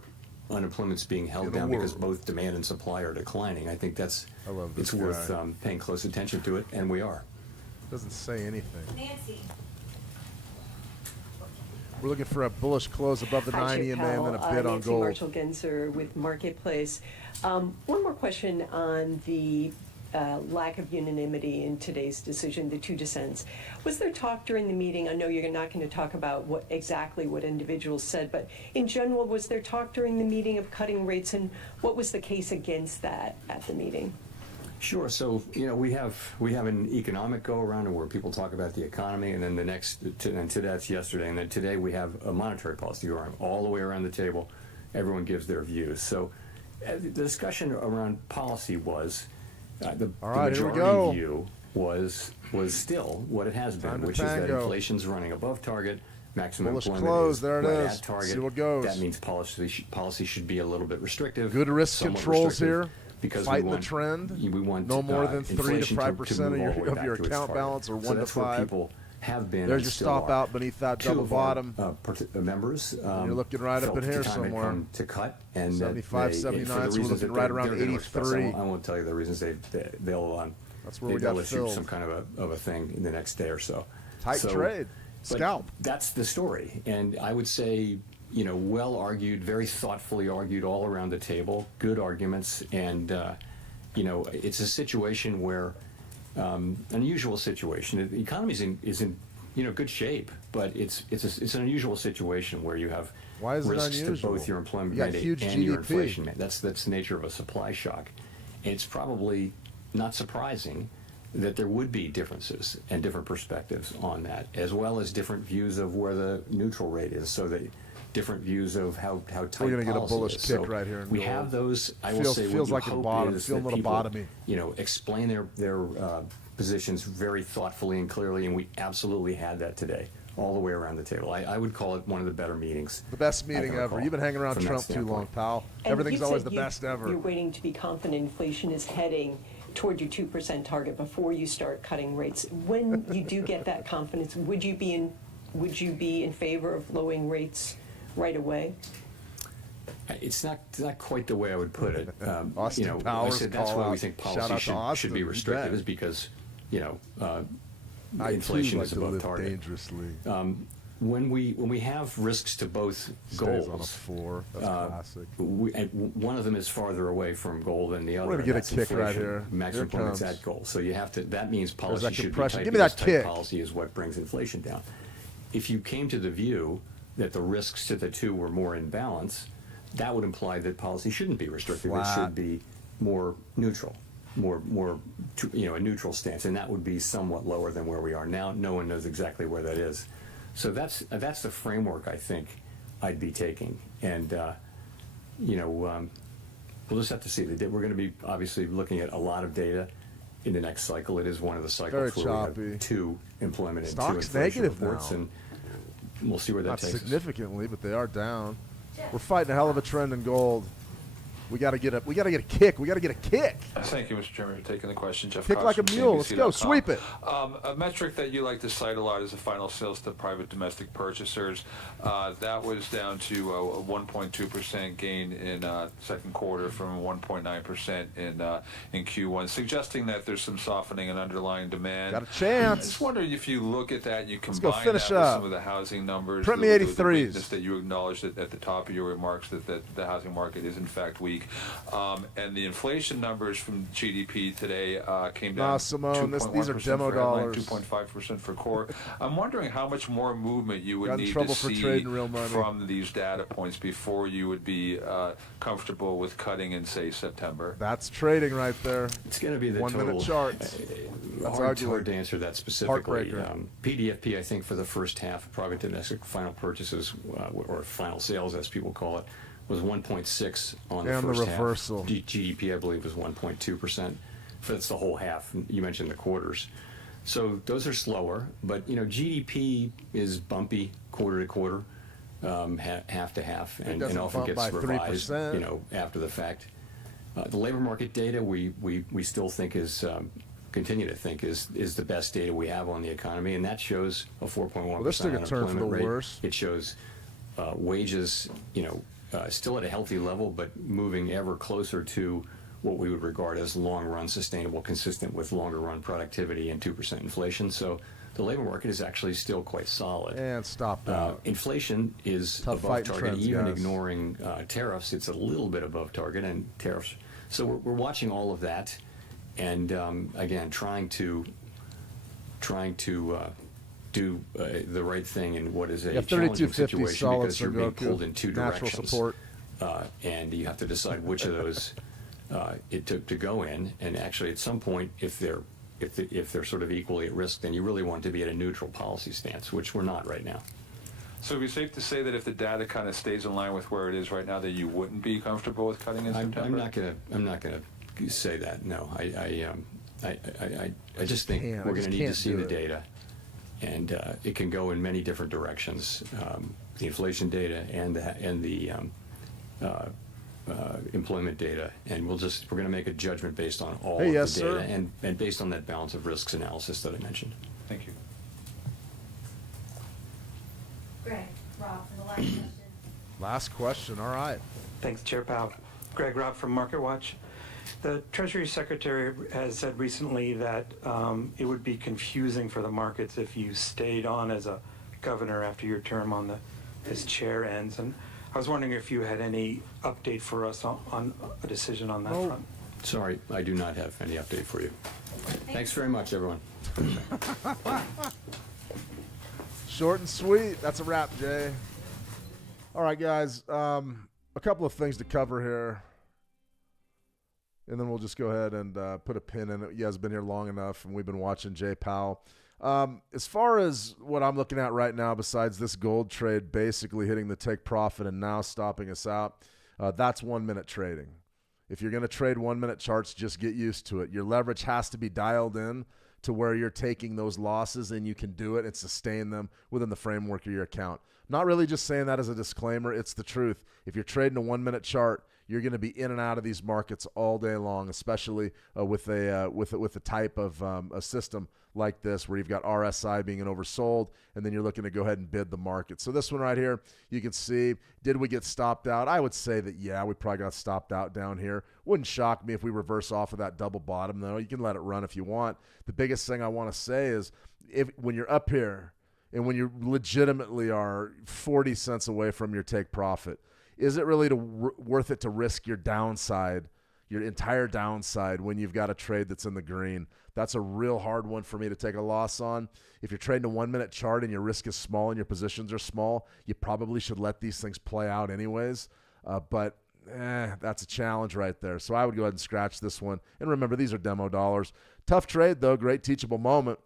unemployment's being held down because both demand and supply are declining. I think it's worth paying close attention to it, and we are. Doesn't say anything. Nancy. We're looking for a bullish close above the 90 EMA and then a bid on gold. Marshall Genzer with Marketplace. One more question on the lack of unanimity in today's decision, the two dissents. Was there talk during the meeting? I know you're not going to talk about exactly what individuals said, but in general, was there talk during the meeting of cutting rates, and what was the case against that at the meeting? Sure. So we have an economic go around where people talk about the economy, and then that's yesterday, and then today we have a monetary policy go around all the way around the table. Everyone gives their views. So the discussion around policy was. The majority view was still what it has been, which is that inflation's running above target, maximum employment is right at target. See what goes. That means policy should be a little bit restrictive. Good risk controls here. Because fighting the trend. We want no more than 3 to 5% of your account balance, or 1 to 5. So that's where people have been. There's and your still stop are. out beneath that Two double of our, bottom. Members. You're looking right up felt in that here the time had somewhere. come to cut, and 75, that 79, for the so we're reasons looking that right they're around gonna express, 83. I won't tell you the reasons they'll That's where we got issue filled. some kind of a thing in the next day or so. Tight trade. But Scalp. That's the story, and I would say, well argued, very thoughtfully argued all around the table, good arguments, and it's a situation where unusual situation. The economy is in good shape, but it's an unusual situation where you have Why is it risks to unusual? both your employment You got rate huge and your GDP. inflation rate. That's the nature of a supply shock. And it's probably not surprising that there would be differences and different perspectives on that, as well as different views of where the neutral rate is, so that different views of how tight We're gonna get a policy bullish is. kick So right here in we gold. have those. I will Feels- say feels what like you a hope bottom, is feeling that a little people, bottomy. explain their positions very thoughtfully and clearly, and we absolutely had that today, all the way around the table. I would call it one of the better meetings. The best I meeting can ever. recall You've been hanging around from that Trump too long, standpoint. pal. And Everything's you always said the best ever. You're waiting to be confident inflation is heading toward your 2% target before you start cutting rates. When you do get that confidence, would you be in favor of lowering rates right away? It's not quite the way I would put it. Austin I Powers said that's call why we out. think Shout policy out to Austin, should be you restrictive, bet. is because I inflation too like is to above live target. dangerously. When we have risks to both Stays goals, on a 4. That's classic. One of them is farther away from goal than the other. gonna get a That's kick right inflation. here. Maximum Here it employment's comes. at goal. So you have to. That means policy that should be compression. tight. Give me that because tight kick. policy is what brings inflation down. If you came to the view that the risks to the two were more in balance, that would imply that policy shouldn't be restrictive. It Flat. should be more neutral, more a neutral stance, and that would be somewhat lower than where we are now. No one knows exactly where that is. So that's the framework I think I'd be taking, and we'll just have to see. We're going to be obviously looking at a lot of data in the next cycle. It is one of the cycles Very where choppy. we have 2 employment and Stock's 2 inflation negative reports, now. and we'll see where that Not takes us. significantly, but they are down. We're fighting a hell of a trend in gold. We got to get a kick. We got to get a kick. Thank you, Mr. Chairman, for taking the question. Jeff Kick Cox like a from mule. Let's go. CNBC.com. Sweep it. A metric that you like to cite a lot is the final sales to private domestic purchasers. That was down to a 1.2% gain in second quarter from 1.9% in Q1, suggesting that there's some softening in underlying demand. Got a chance. I just wondered if you look at that and you go combine finish that with up. some of the housing numbers. Print me the 83s. weakness that you acknowledged at the top of your remarks that the housing market is in fact weak. And the inflation numbers from GDP today came down. Nah, Simone, these are 2.1% demo for headline, dollars. 2.5% for core. I'm wondering how much more movement you would Got in need trouble to for see trading real money. from these data points before you would be comfortable with cutting in, say, September. That's trading right there. It's going to be the 1 minute total, charts. That's hard ugly. to answer that specifically. Heartbreaker. PDFP, I think, for the first half, private domestic final purchases, or final sales, as people call it, was 1.6 on And the the first reversal. half. GDP, I believe, was 1.2%. That's the whole half. You mentioned the quarters. So those are slower, but GDP is bumpy quarter to quarter, half to half, and doesn't often bump gets by revised, 3%. after the fact. The labor market data we still think is continue to think is the best data we have on the economy, and that shows a 4.1% Well, this took a turn for unemployment the rate. worse. It shows wages, still at a healthy level, but moving ever closer to what we would regard as long-run sustainable, consistent with longer-run productivity and 2% inflation. So the labor market is actually still quite solid. And stop that. Inflation is Tough above fighting target, trends, even guys. ignoring tariffs. It's a little bit above target, and tariffs. So we're watching all of that, and again, trying to do the right thing in what is a challenging 32.50 situation solid because you're being Sengoku. pulled in two Natural directions. support. And you have to decide which of those to go in. And actually, at some point, if they're sort of equally at risk, then you really want to be at a neutral policy stance, which we're not right now. So it'd be safe to say that if the data kind of stays in line with where it is right now, that you wouldn't be comfortable with cutting in September? I'm not gonna say that. No, I just think can't. I we're just going to need to can't see do the it. data, and it can go in many different directions. The inflation data and the employment data, and we're going to make a judgment based on all Hey, of yes, the data sir. and based on that balance of risks analysis that I mentioned. Thank you. Greg, Rob, for the last question. Last question. All right. Thanks, Chair Powell. Greg Robb from MarketWatch. The Treasury Secretary has said recently that it would be confusing for the markets if you stayed on as a governor after your term as chair ends. And I was wondering if you had any update for us on a decision on that front. Sorry, I do not have any update for you. Thanks very much, everyone. Short and sweet. That's a wrap, Jay. All right, guys. A couple of things to cover here. And then we'll just go ahead and put a pin in it. You guys have been here long enough, and we've been watching Jay Powell. As far as what I'm looking at right now, besides this gold trade basically hitting the take profit and now stopping us out, that's 1 minute trading. If you're going to trade 1 minute charts, just get used to it. Your leverage has to be dialed in to where you're taking those losses and you can do it and sustain them within the framework of your account. Not really just saying that as a disclaimer. It's the truth. If you're trading a 1 minute chart, you're going to be in and out of these markets all day long, especially with a type of a system like this where you've got RSI being an oversold, and then you're looking to go ahead and bid the market. So this one right here, you can see, did we get stopped out? I would say that, yeah, we probably got stopped out down here. Wouldn't shock me if we reverse off of that double bottom, though. You can let it run if you want. The biggest thing I want to say is when you're up here and when you legitimately are 40 cents away from your take profit, is it really worth it to risk your downside, your entire downside, when you've got a trade that's in the green? That's a real hard one for me to take a loss on. If you're trading a 1 minute chart and your risk is small and your positions are small, you probably should let these things play out anyways. But that's a challenge right there. So I would go ahead and scratch this one. And remember, these are demo dollars. Tough trade, though. Great teachable moment.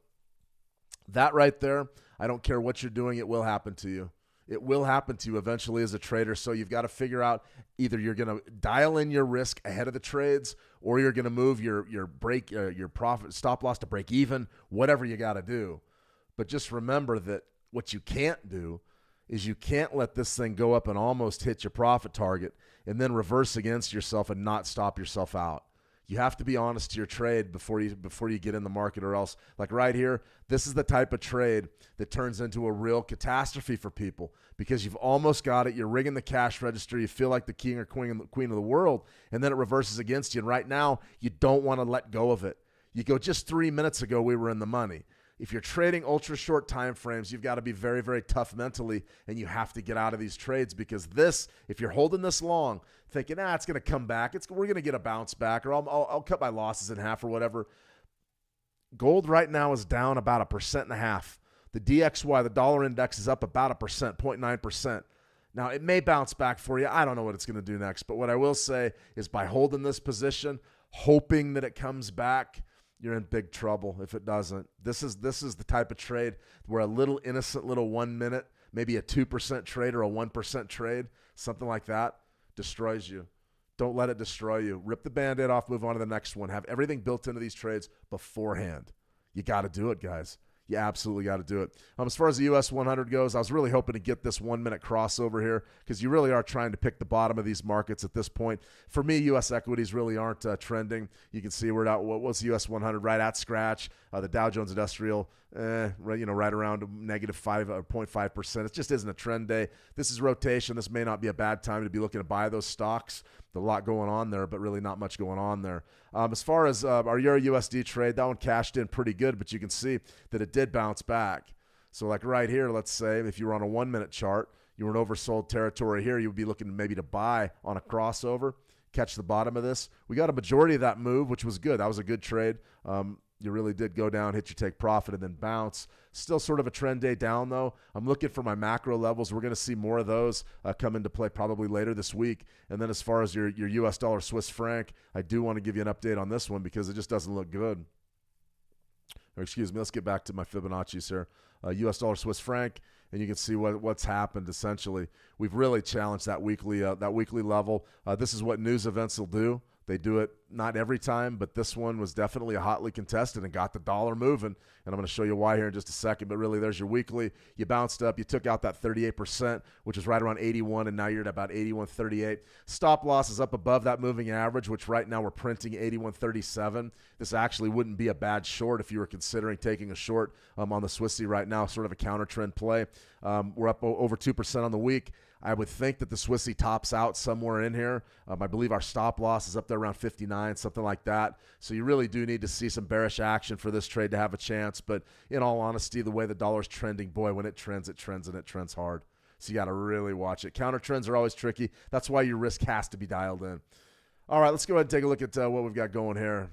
That right there, I don't care what you're doing, it will happen to you. It will happen to you eventually as a trader. So you've got to figure out either you're going to dial in your risk ahead of the trades, or you're going to move your profit stop loss to break even, whatever you got to do. But just remember that what you can't do is you can't let this thing go up and almost hit your profit target and then reverse against yourself and not stop yourself out. You have to be honest to your trade before you get in the market, or else, like right here, this is the type of trade that turns into a real catastrophe for people because you've almost got it. You're rigging the cash register. You feel like the king or queen of the world, and then it reverses against you. And right now, you don't want to let go of it. You go, just 3 minutes ago, we were in the money. If you're trading ultra short time frames, you've got to be very, very tough mentally, and you have to get out of these trades because if you're holding this long, thinking, it's going to come back, we're going to get a bounce back, or I'll cut my losses in half or whatever. Gold right now is down about 1.5%. The DXY, the dollar index, is up about 1%, 0.9%. Now, it may bounce back for you. I don't know what it's going to do next, but what I will say is by holding this position, hoping that it comes back, you're in big trouble if it doesn't. This is the type of trade where a little innocent little 1 minute, maybe a 2% trade or a 1% trade, something like that, destroys you. Don't let it destroy you. Rip the Band-Aid off, move on to the next one. Have everything built into these trades beforehand. You got to do it, guys. You absolutely got to do it. As far as the U.S. 100 goes, I was really hoping to get this 1 minute crossover here because you really are trying to pick the bottom of these markets at this point. For me, U.S. equities really aren't trending. You can see we're at what was the U.S. 100 right at scratch. The Dow Jones Industrial, right around -5.5%. It just isn't a trend day. This is rotation. This may not be a bad time to be looking to buy those stocks. There's a lot going on there, but really not much going on there. As far as our Euro USD trade, that one cashed in pretty good, but you can see that it did bounce back. So like right here, let's say if you were on a 1 minute chart, you were in oversold territory here, you would be looking maybe to buy on a crossover, catch the bottom of this. We got a majority of that move, which was good. That was a good trade. You really did go down, hit your take profit, and then bounce. Still sort of a trend day down, though. I'm looking for my macro levels. We're going to see more of those come into play probably later this week. And then as far as your U.S. dollar Swiss franc, I do want to give you an update on this one because it just doesn't look good. Or excuse me, let's get back to my Fibonacci's here. U.S. dollar Swiss franc, and you can see what's happened essentially. We've really challenged that weekly level. This is what news events will do. They do it not every time, but this one was definitely a hotly contested and got the dollar moving. And I'm going to show you why here in just a second. But really, there's your weekly. You bounced up. You took out that 38%, which is right around 81, and now you're at about 81.38. Stop loss is up above that moving average, which right now we're printing 81.37. This actually wouldn't be a bad short if you were considering taking a short on the Swissy right now, sort of a counter trend play. We're up over 2% on the week. I would think that the Swissy tops out somewhere in here. I believe our stop loss is up there around 59, something like that. So you really do need to see some bearish action for this trade to have a chance. But in all honesty, the way the dollar's trending, boy, when it trends, and it trends hard. So you got to really watch it. Counter trends are always tricky. That's why your risk has to be dialed in. All right, let's go ahead and take a look at what we've got going here.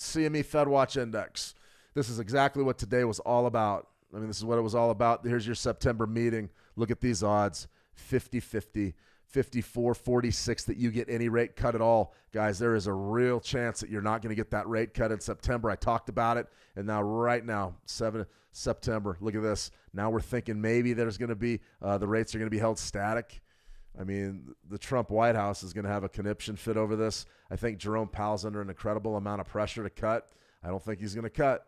CME FedWatch Index. This is exactly what today was all about. I mean, this is what it was all about. Here's your September meeting. Look at these odds, 50-50, 54-46 that you get any rate cut at all. Guys, there is a real chance that you're not going to get that rate cut in September. I talked about it, and now right now, 7 September, look at this. Now we're thinking maybe there's going to be the rates are going to be held static. I mean, the Trump White House is going to have a conniption fit over this. I think Jerome Powell's under an incredible amount of pressure to cut. I don't think he's going to cut.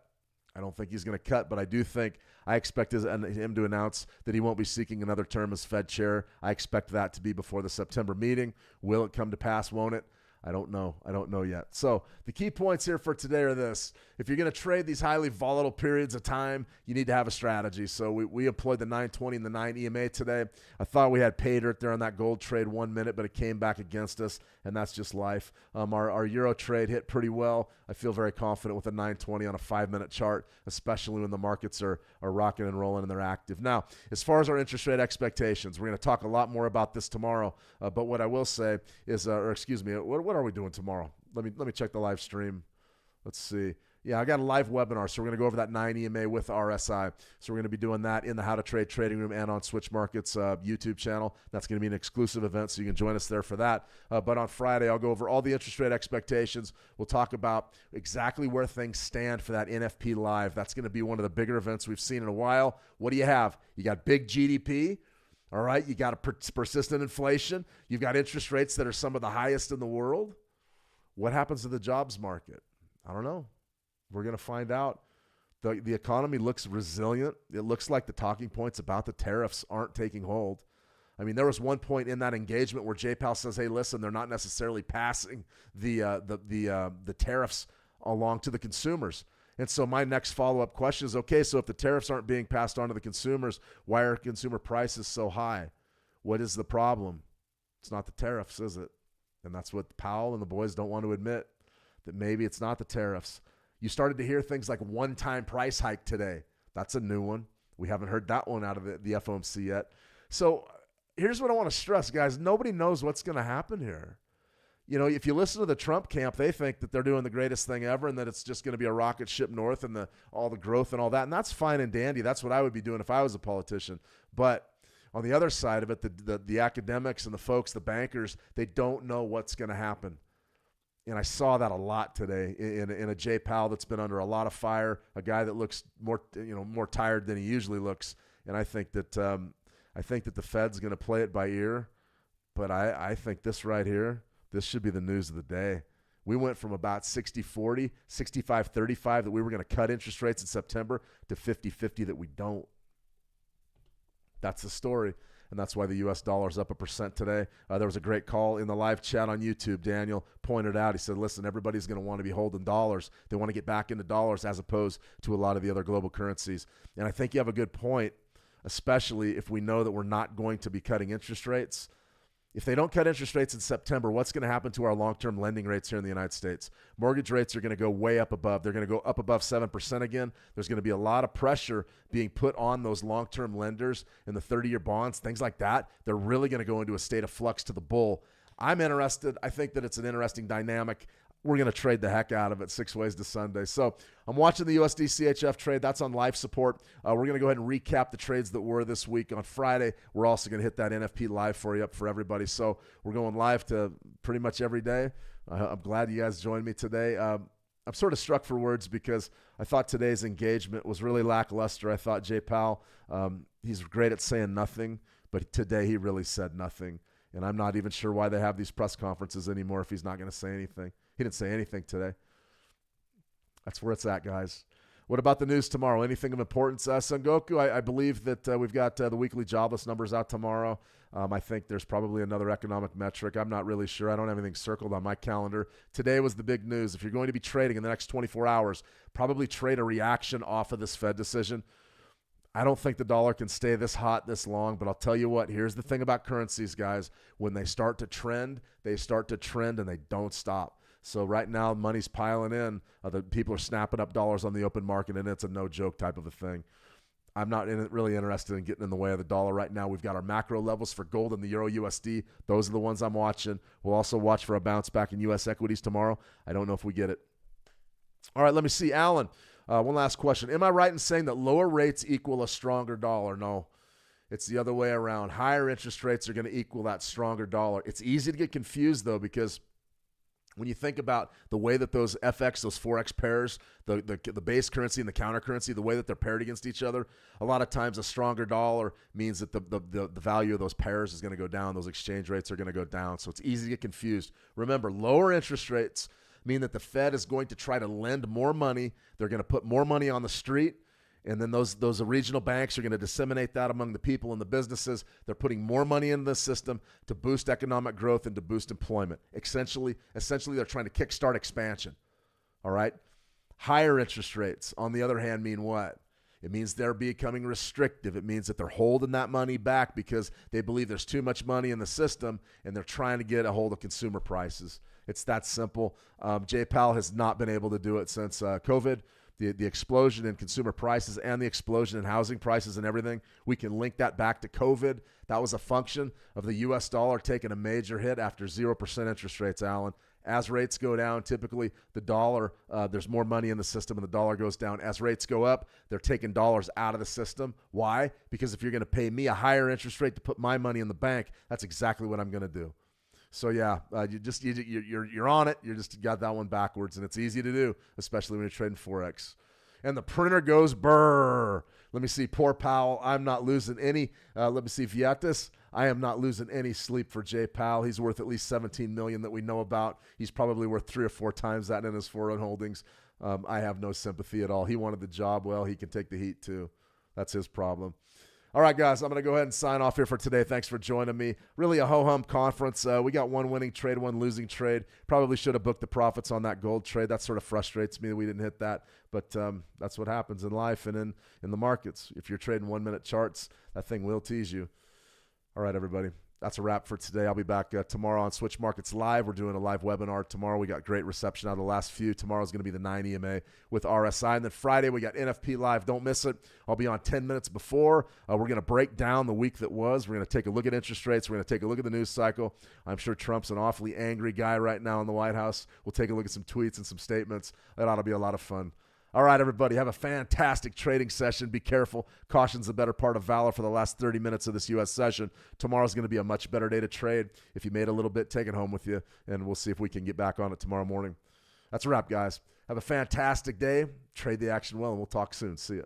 But I expect him to announce that he won't be seeking another term as Fed chair. I expect that to be before the September meeting. Will it come to pass? Won't it? I don't know yet. So the key points here for today are this. If you're going to trade these highly volatile periods of time, you need to have a strategy. So we employed the 920 and the 9 EMA today. I thought we had pay dirt there on that gold trade 1 minute, but it came back against us, and that's just life. Our Euro trade hit pretty well. I feel very confident with a 920 on a 5-minute chart, especially when the markets are rocking and rolling and they're active. Now, as far as our interest rate expectations, we're going to talk a lot more about this tomorrow. But what I will say is, what are we doing tomorrow? Let me check the live stream. Let's see. Yeah, I got a live webinar, so we're going to go over that 9 EMA with RSI. So we're going to be doing that in the How to Trade trading room and on Switch Markets YouTube channel. That's going to be an exclusive event, so you can join us there for that. But on Friday, I'll go over all the interest rate expectations. We'll talk about exactly where things stand for that NFP Live. That's going to be one of the bigger events we've seen in a while. What do you have? You got big GDP. All right, you got a persistent inflation. You've got interest rates that are some of the highest in the world. What happens to the jobs market? I don't know. We're going to find out. The economy looks resilient. It looks like the talking points about the tariffs aren't taking hold. I mean, there was one point in that engagement where Jay Powell says, hey, listen, they're not necessarily passing the tariffs along to the consumers. And so my next follow-up question is, okay, so if the tariffs aren't being passed on to the consumers, why are consumer prices so high? What is the problem? It's not the tariffs, is it? And that's what Powell and the boys don't want to admit, that maybe it's not the tariffs. You started to hear things like one-time price hike today. That's a new one. We haven't heard that one out of the FOMC yet. So here's what I want to stress, guys. Nobody knows what's going to happen here. You know, if you listen to the Trump camp, they think that they're doing the greatest thing ever and that it's just going to be a rocket ship north and all the growth and all that. And that's fine and dandy. That's what I would be doing if I was a politician. But on the other side of it, the academics and the folks, the bankers, they don't know what's going to happen. And I saw that a lot today in a Jay Powell that's been under a lot of fire, a guy that looks more tired than he usually looks. And I think that the Fed's going to play it by ear. But I think this right here, this should be the news of the day. We went from about 60-40, 65-35 that we were going to cut interest rates in September to 50-50 that we don't. That's the story. And that's why the U.S. dollar is up 1% today. There was a great call in the live chat on YouTube. Daniel pointed out, he said, listen, everybody's going to want to be holding dollars. They want to get back into dollars as opposed to a lot of the other global currencies. And I think you have a good point, especially if we know that we're not going to be cutting interest rates. If they don't cut interest rates in September, what's going to happen to our long-term lending rates here in the United States? Mortgage rates are going to go way up above. They're going to go up above 7% again. There's going to be a lot of pressure being put on those long-term lenders in the 30-year bonds, things like that. They're really going to go into a state of flux to the bull. I'm interested. I think that it's an interesting dynamic. We're going to trade the heck out of it 6 ways to Sunday. So I'm watching the USD CHF trade. That's on live support. We're going to go ahead and recap the trades that were this week. On Friday, we're also going to hit that NFP live for you up for everybody. So we're going live to pretty much every day. I'm glad you guys joined me today. I'm sort of struck for words because I thought today's engagement was really lackluster. I thought Jay Powell, he's great at saying nothing, but today he really said nothing. And I'm not even sure why they have these press conferences anymore if he's not going to say anything. He didn't say anything today. That's where it's at, guys. What about the news tomorrow? Anything of importance? Sengoku, I believe that we've got the weekly jobless numbers out tomorrow. I think there's probably another economic metric. I'm not really sure. I don't have anything circled on my calendar. Today was the big news. If you're going to be trading in the next 24 hours, probably trade a reaction off of this Fed decision. I don't think the dollar can stay this hot this long, but I'll tell you what, here's the thing about currencies, guys. When they start to trend and they don't stop. So right now, money's piling in. The people are snapping up dollars on the open market, and it's a no-joke type of a thing. I'm not really interested in getting in the way of the dollar right now. We've got our macro levels for gold and the Euro USD. Those are the ones I'm watching. We'll also watch for a bounce back in U.S. equities tomorrow. I don't know if we get it. All right, let me see. Alan, one last question. Am I right in saying that lower rates equal a stronger dollar? No. It's the other way around. Higher interest rates are going to equal that stronger dollar. It's easy to get confused, though, because when you think about the way that those FX, those Forex pairs, the base currency and the counter currency, the way that they're paired against each other, a lot of times a stronger dollar means that the value of those pairs is going to go down. Those exchange rates are going to go down. So it's easy to get confused. Remember, lower interest rates mean that the Fed is going to try to lend more money. They're going to put more money on the street. And then those regional banks are going to disseminate that among the people and the businesses. They're putting more money into the system to boost economic growth and to boost employment. Essentially, they're trying to kickstart expansion. All right? Higher interest rates, on the other hand, mean what? It means they're becoming restrictive. It means that they're holding that money back because they believe there's too much money in the system, and they're trying to get a hold of consumer prices. It's that simple. Jay Powell has not been able to do it since COVID. The explosion in consumer prices and the explosion in housing prices and everything, we can link that back to COVID. That was a function of the U.S. dollar taking a major hit after 0% interest rates, Alan. As rates go down, typically the dollar, there's more money in the system and the dollar goes down. As rates go up, they're taking dollars out of the system. Why? Because if you're going to pay me a higher interest rate to put my money in the bank, that's exactly what I'm going to do. So yeah, you're on it. You just got that one backwards, and it's easy to do, especially when you're trading Forex. And the printer goes brrr. Let me see. Poor Powell. I'm not losing any. Let me see. Vietas. I am not losing any sleep for Jay Powell. He's worth at least $17 million that we know about. He's probably worth 3 or 4 times that in his foreign holdings. I have no sympathy at all. He wanted the job. Well, he can take the heat too. That's his problem. All right, guys, I'm going to go ahead and sign off here for today. Thanks for joining me. Really a ho-hum conference. We got one winning trade, one losing trade. Probably should have booked the profits on that gold trade. That sort of frustrates me that we didn't hit that. But that's what happens in life and in the markets. If you're trading 1-minute charts, that thing will tease you. All right, everybody. That's a wrap for today. I'll be back tomorrow on Switch Markets Live. We're doing a live webinar tomorrow. We got great reception out of the last few. Tomorrow's going to be the 9 EMA with RSI. And then Friday, we got NFP Live. Don't miss it. I'll be on 10 minutes before. We're going to break down the week that was. We're going to take a look at interest rates. We're going to take a look at the news cycle. I'm sure Trump's an awfully angry guy right now in the White House. We'll take a look at some tweets and some statements. That ought to be a lot of fun. All right, everybody, have a fantastic trading session. Be careful. Caution's the better part of valor for the last 30 minutes of this U.S. session. Tomorrow's going to be a much better day to trade. If you made a little bit, take it home with you, and we'll see if we can get back on it tomorrow morning. That's a wrap, guys. Have a fantastic day. Trade the action well, and we'll talk soon. See ya.